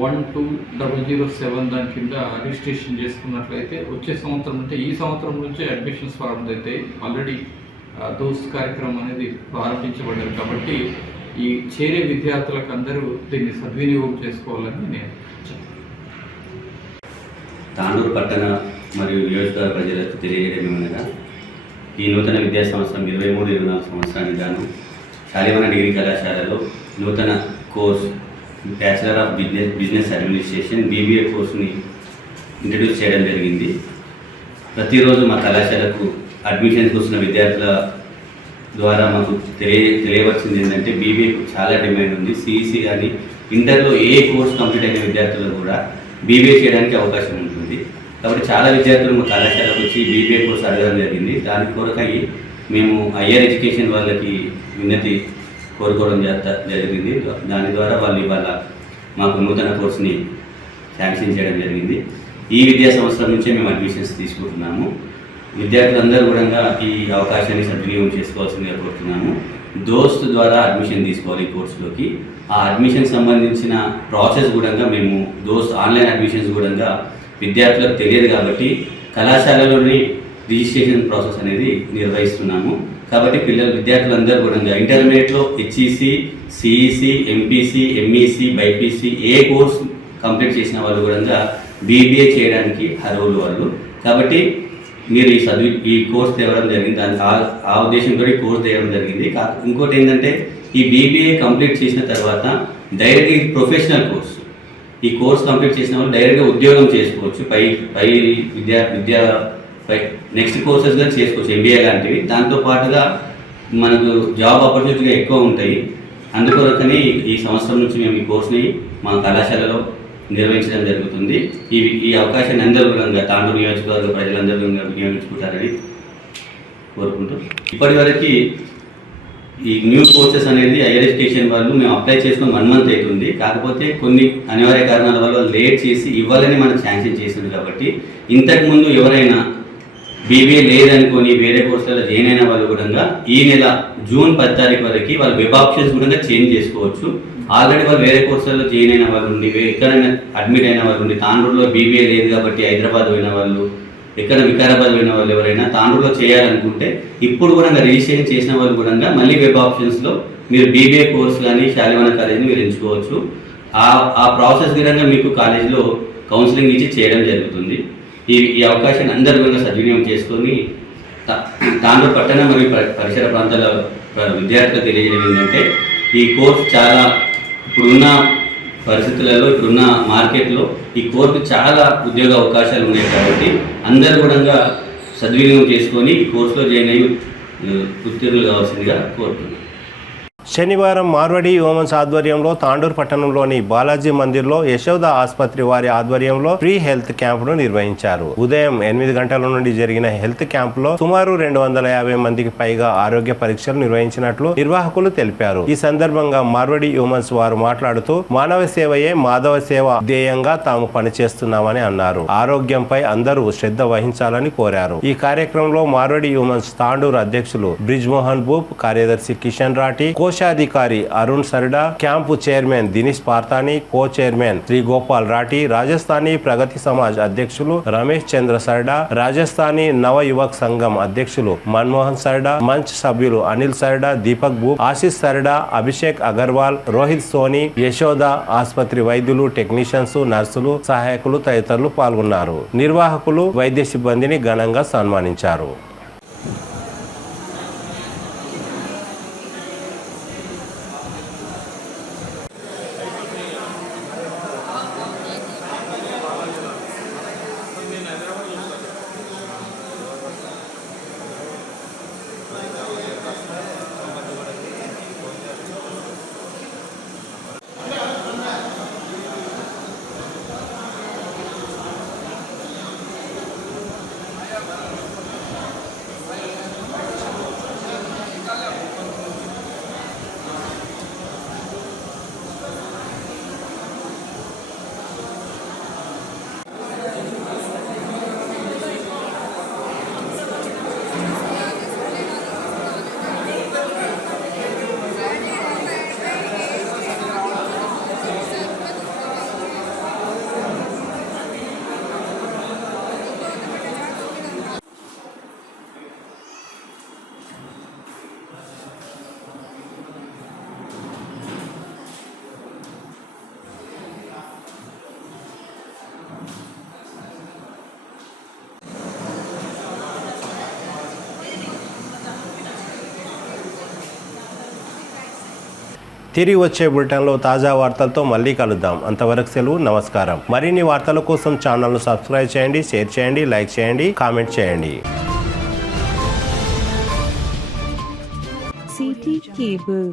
12007 దాని కింద రిజిస్ట్రేషన్ చేసుకున్నట్లయితే వచ్చే సంవత్సరం అంటే ఈ సంవత్సరం నుంచే అడ్మిషన్స్ ప్రారంభమవుతాయి. ఆల్రెడీ దోస్ కార్యక్రమం అనేది ప్రారంభించబడ్డారు కాబట్టి ఈ చేరే విద్యార్థులకు అందరూ దీన్ని సద్వినియోగం చేసుకోవాలని నేను తాండూరు పట్టణ మరియు నియోజకవర్గ ప్రజలకు తెలియజేయడమేమనగా ఈ నూతన విద్యా సంవత్సరం 23-24 సంవత్సరానికి గాను శాలివాహన డిగ్రీ కళాశాలలో నూతన course bachelor of business administration BBA కోర్సుని ఇంట్రడ్యూస్ చేయడం జరిగింది. ప్రతిరోజు మా కళాశాలకు అడ్మిషన్కి వస్తున్న విద్యార్థుల ద్వారా మాకు తెలియవలసింది ఏంటంటే BBAకు చాలా డిమాండ్ ఉంది. CEC కానీ ఇంటర్లో ఏ కోర్స్ కంప్లీట్ అయిన విద్యార్థులు కూడా BBA చేయడానికి అవకాశం ఉంటుంది. కాబట్టి చాలా విద్యార్థులు మా కళాశాలకు వచ్చి BBA కోర్సు అడగడం జరిగింది. దాని కొరకై మేము హయ్యర్ ఎడ్యుకేషన్ వాళ్ళకి విన్నతి కోరుకోవడం జరిగింది. దాని ద్వారా వాళ్ళు ఇవాళ మాకు నూతన కోర్సుని శాంక్షన్ చేయడం జరిగింది. ఈ విద్యా సంవత్సరం నుంచే మేము అడ్మిషన్స్ తీసుకుంటున్నాము. విద్యార్థులందరూ కూడా ఈ అవకాశాన్ని సద్వినియోగం చేసుకోవాల్సిందిగా కోరుతున్నాము. దోస్త్ ద్వారా అడ్మిషన్ తీసుకోవాలి ఈ కోర్సులోకి. ఆ అడ్మిషన్ సంబంధించిన ప్రాసెస్ కూడా మేము దోస్త్ ఆన్లైన్ అడ్మిషన్స్ కూడా విద్యార్థులకు తెలియదు కాబట్టి కళాశాలలోని రిజిస్ట్రేషన్ ప్రాసెస్ అనేది నిర్వహిస్తున్నాము. కాబట్టి విద్యార్థులందరూ కూడా ఇంటర్మీడియట్లో HEC, CEC, MPC, MEC, BIPC ఏ కోర్స్ కంప్లీట్ చేసిన వాళ్ళు కూడా BBA చేయడానికి అర్హులు వాళ్ళు. కాబట్టి మీరు ఈ కోర్స్ తేవడం జరిగింది. దానికి ఆ ఉద్దేశంతో ఈ కోర్స్ తేవడం జరిగింది. ఇంకోటి ఏంటంటే ఈ BBA కంప్లీట్ చేసిన తర్వాత డైరెక్ట్గా ప్రొఫెషనల్ కోర్సు. ఈ కోర్స్ కంప్లీట్ చేసిన వాళ్ళు డైరెక్ట్గా ఉద్యోగం చేసుకోవచ్చు. నెక్స్ట్ కోర్సెస్ కూడా చేసుకోవచ్చు, MBA లాంటివి. దాంతోపాటుగా మనకు జాబ్ ఆపర్చునిటీగా ఎక్కువ ఉంటాయి. అందుకొరకని ఈ సంవత్సరం నుంచి మేము ఈ కోర్స్ని మా కళాశాలలో నిర్వహించడం జరుగుతుంది. ఈ అవకాశాన్ని అందరూ కూడా తాండూరు నియోజకవర్గ ప్రజలందరూ వినియోగించుకుంటారని కోరుకుంటూ ఇప్పటివరకు ఈ న్యూ కోర్సెస్ అనేది హైయర్ ఎడ్యుకేషన్ వాళ్ళు మేము అప్లై చేసుకుని 1 month అవుతుంది. కాకపోతే కొన్ని అనివార్య కారణాల వల్ల లేట్ చేసి ఇవ్వాలని మనకు శాంక్షన్ చేసింది. కాబట్టి ఇంతకుముందు ఎవరైనా BBA లేదనుకొని వేరే కోర్సులలో జాయిన్ అయిన వాళ్ళు కూడా ఈ నెల జూన్ 10 తారీఖు వరకు వాళ్ళు వెబ్ ఆప్షన్స్ కూడా చేంజ్ చేసుకోవచ్చు. ఆల్రెడీ వాళ్ళు వేరే కోర్సులలో జాయిన్ అయిన వాళ్ళు ఉండి, ఎక్కడైనా అడ్మిట్ అయిన వాళ్ళు ఉండి, తాండూరులో BBA లేదు కాబట్టి హైదరాబాద్ పోయిన వాళ్ళు, ఎక్కడ వికారాబాద్ పోయిన వాళ్ళు ఎవరైనా తాండూరులో చేయాలనుకుంటే ఇప్పుడు కూడా రిజిస్ట్రేషన్ చేసిన వాళ్ళు కూడా మళ్ళీ వెబ్ ఆప్షన్స్లో మీరు BBA కోర్సు కానీ శాలివాహన కాలేజీని మీరు ఎంచుకోవచ్చు. ఆ ప్రాసెస్ విధంగా మీకు కాలేజీలో కౌన్సిలింగ్ ఇచ్చి చేయడం జరుగుతుంది. ఈ అవకాశాన్ని అందరూ కూడా సద్వినియోగం చేసుకొని తాండూరు పట్టణ మరియు పరిసర ప్రాంతాల విద్యార్థులకు తెలియజేయడం ఏంటంటే ఈ కోర్సు చాలా ఇప్పుడున్న పరిస్థితులలో ఇప్పుడున్న మార్కెట్లో ఈ కోర్సు చాలా ఉద్యోగ అవకాశాలు ఉన్నాయి కాబట్టి అందరూ కూడా సద్వినియోగం చేసుకొని ఈ కోర్సులో జాయిన్ అయ్యి ఉత్తీర్ణులు కావాల్సిందిగా కోరుతున్నాను. శనివారం మార్వడి ఉమెన్స్ ఆధ్వర్యంలో తాండూరు పట్టణంలోని బాలాజీ మందిర్లో యశోద ఆసుపత్రి వారి ఆధ్వర్యంలో ఫ్రీ హెల్త్ క్యాంపును నిర్వహించారు. ఉదయం 8 గంటల నుండి జరిగిన హెల్త్ క్యాంపులో సుమారు 250 మందికి పైగా ఆరోగ్య పరీక్షలు నిర్వహించినట్లు నిర్వాహకులు తెలిపారు. ఈ సందర్భంగా మార్వడి ఉమెన్స్ వారు మాట్లాడుతూ మానవ సేవయే మాధవ సేవ ధ్యేయంగా తాము పనిచేస్తున్నామని అన్నారు. ఆరోగ్యంపై అందరూ శ్రద్ధ వహించాలని కోరారు. ఈ కార్యక్రమంలో మార్వడి ఉమెన్స్ తాండూరు అధ్యక్షులు బ్రిజ్ మోహన్ బూప్, కార్యదర్శి కిషన్ రాఠీ, కోశాధికారి Arun Sarda, camp chairman Dinesh Partani, co chairman Shri Gopal Rathi, Rajasthani Pragati Samaj అధ్యక్షులు రమేష్ చంద్ర సర్డా, రాజస్థానీ నవ యువక్ సంఘం అధ్యక్షులు మన్మోహన్ సర్డా, మంచ్ సభ్యులు అనిల్ సర్డా, దీపక్ బూప్, ఆశిష్ సర్డా, అభిషేక్ అగర్వాల్, రోహిత్ సోని, యశోద ఆసుపత్రి వైద్యులు, టెక్నీషియన్స్, నర్సులు, సహాయకులు తదితరులు పాల్గొన్నారు. నిర్వాహకులు వైద్య సిబ్బందిని ఘనంగా సన్మానించారు. తిరిగి వచ్చే బులెటిన్లో తాజా వార్తలతో మళ్ళీ కలుద్దాం. అంతవరకు సెలవు, నమస్కారం. మరిన్ని వార్తల కోసం ఛానల్ను సబ్స్క్రైబ్ చేయండి, షేర్ చేయండి, లైక్ చేయండి, కామెంట్ చేయండి. CT Cable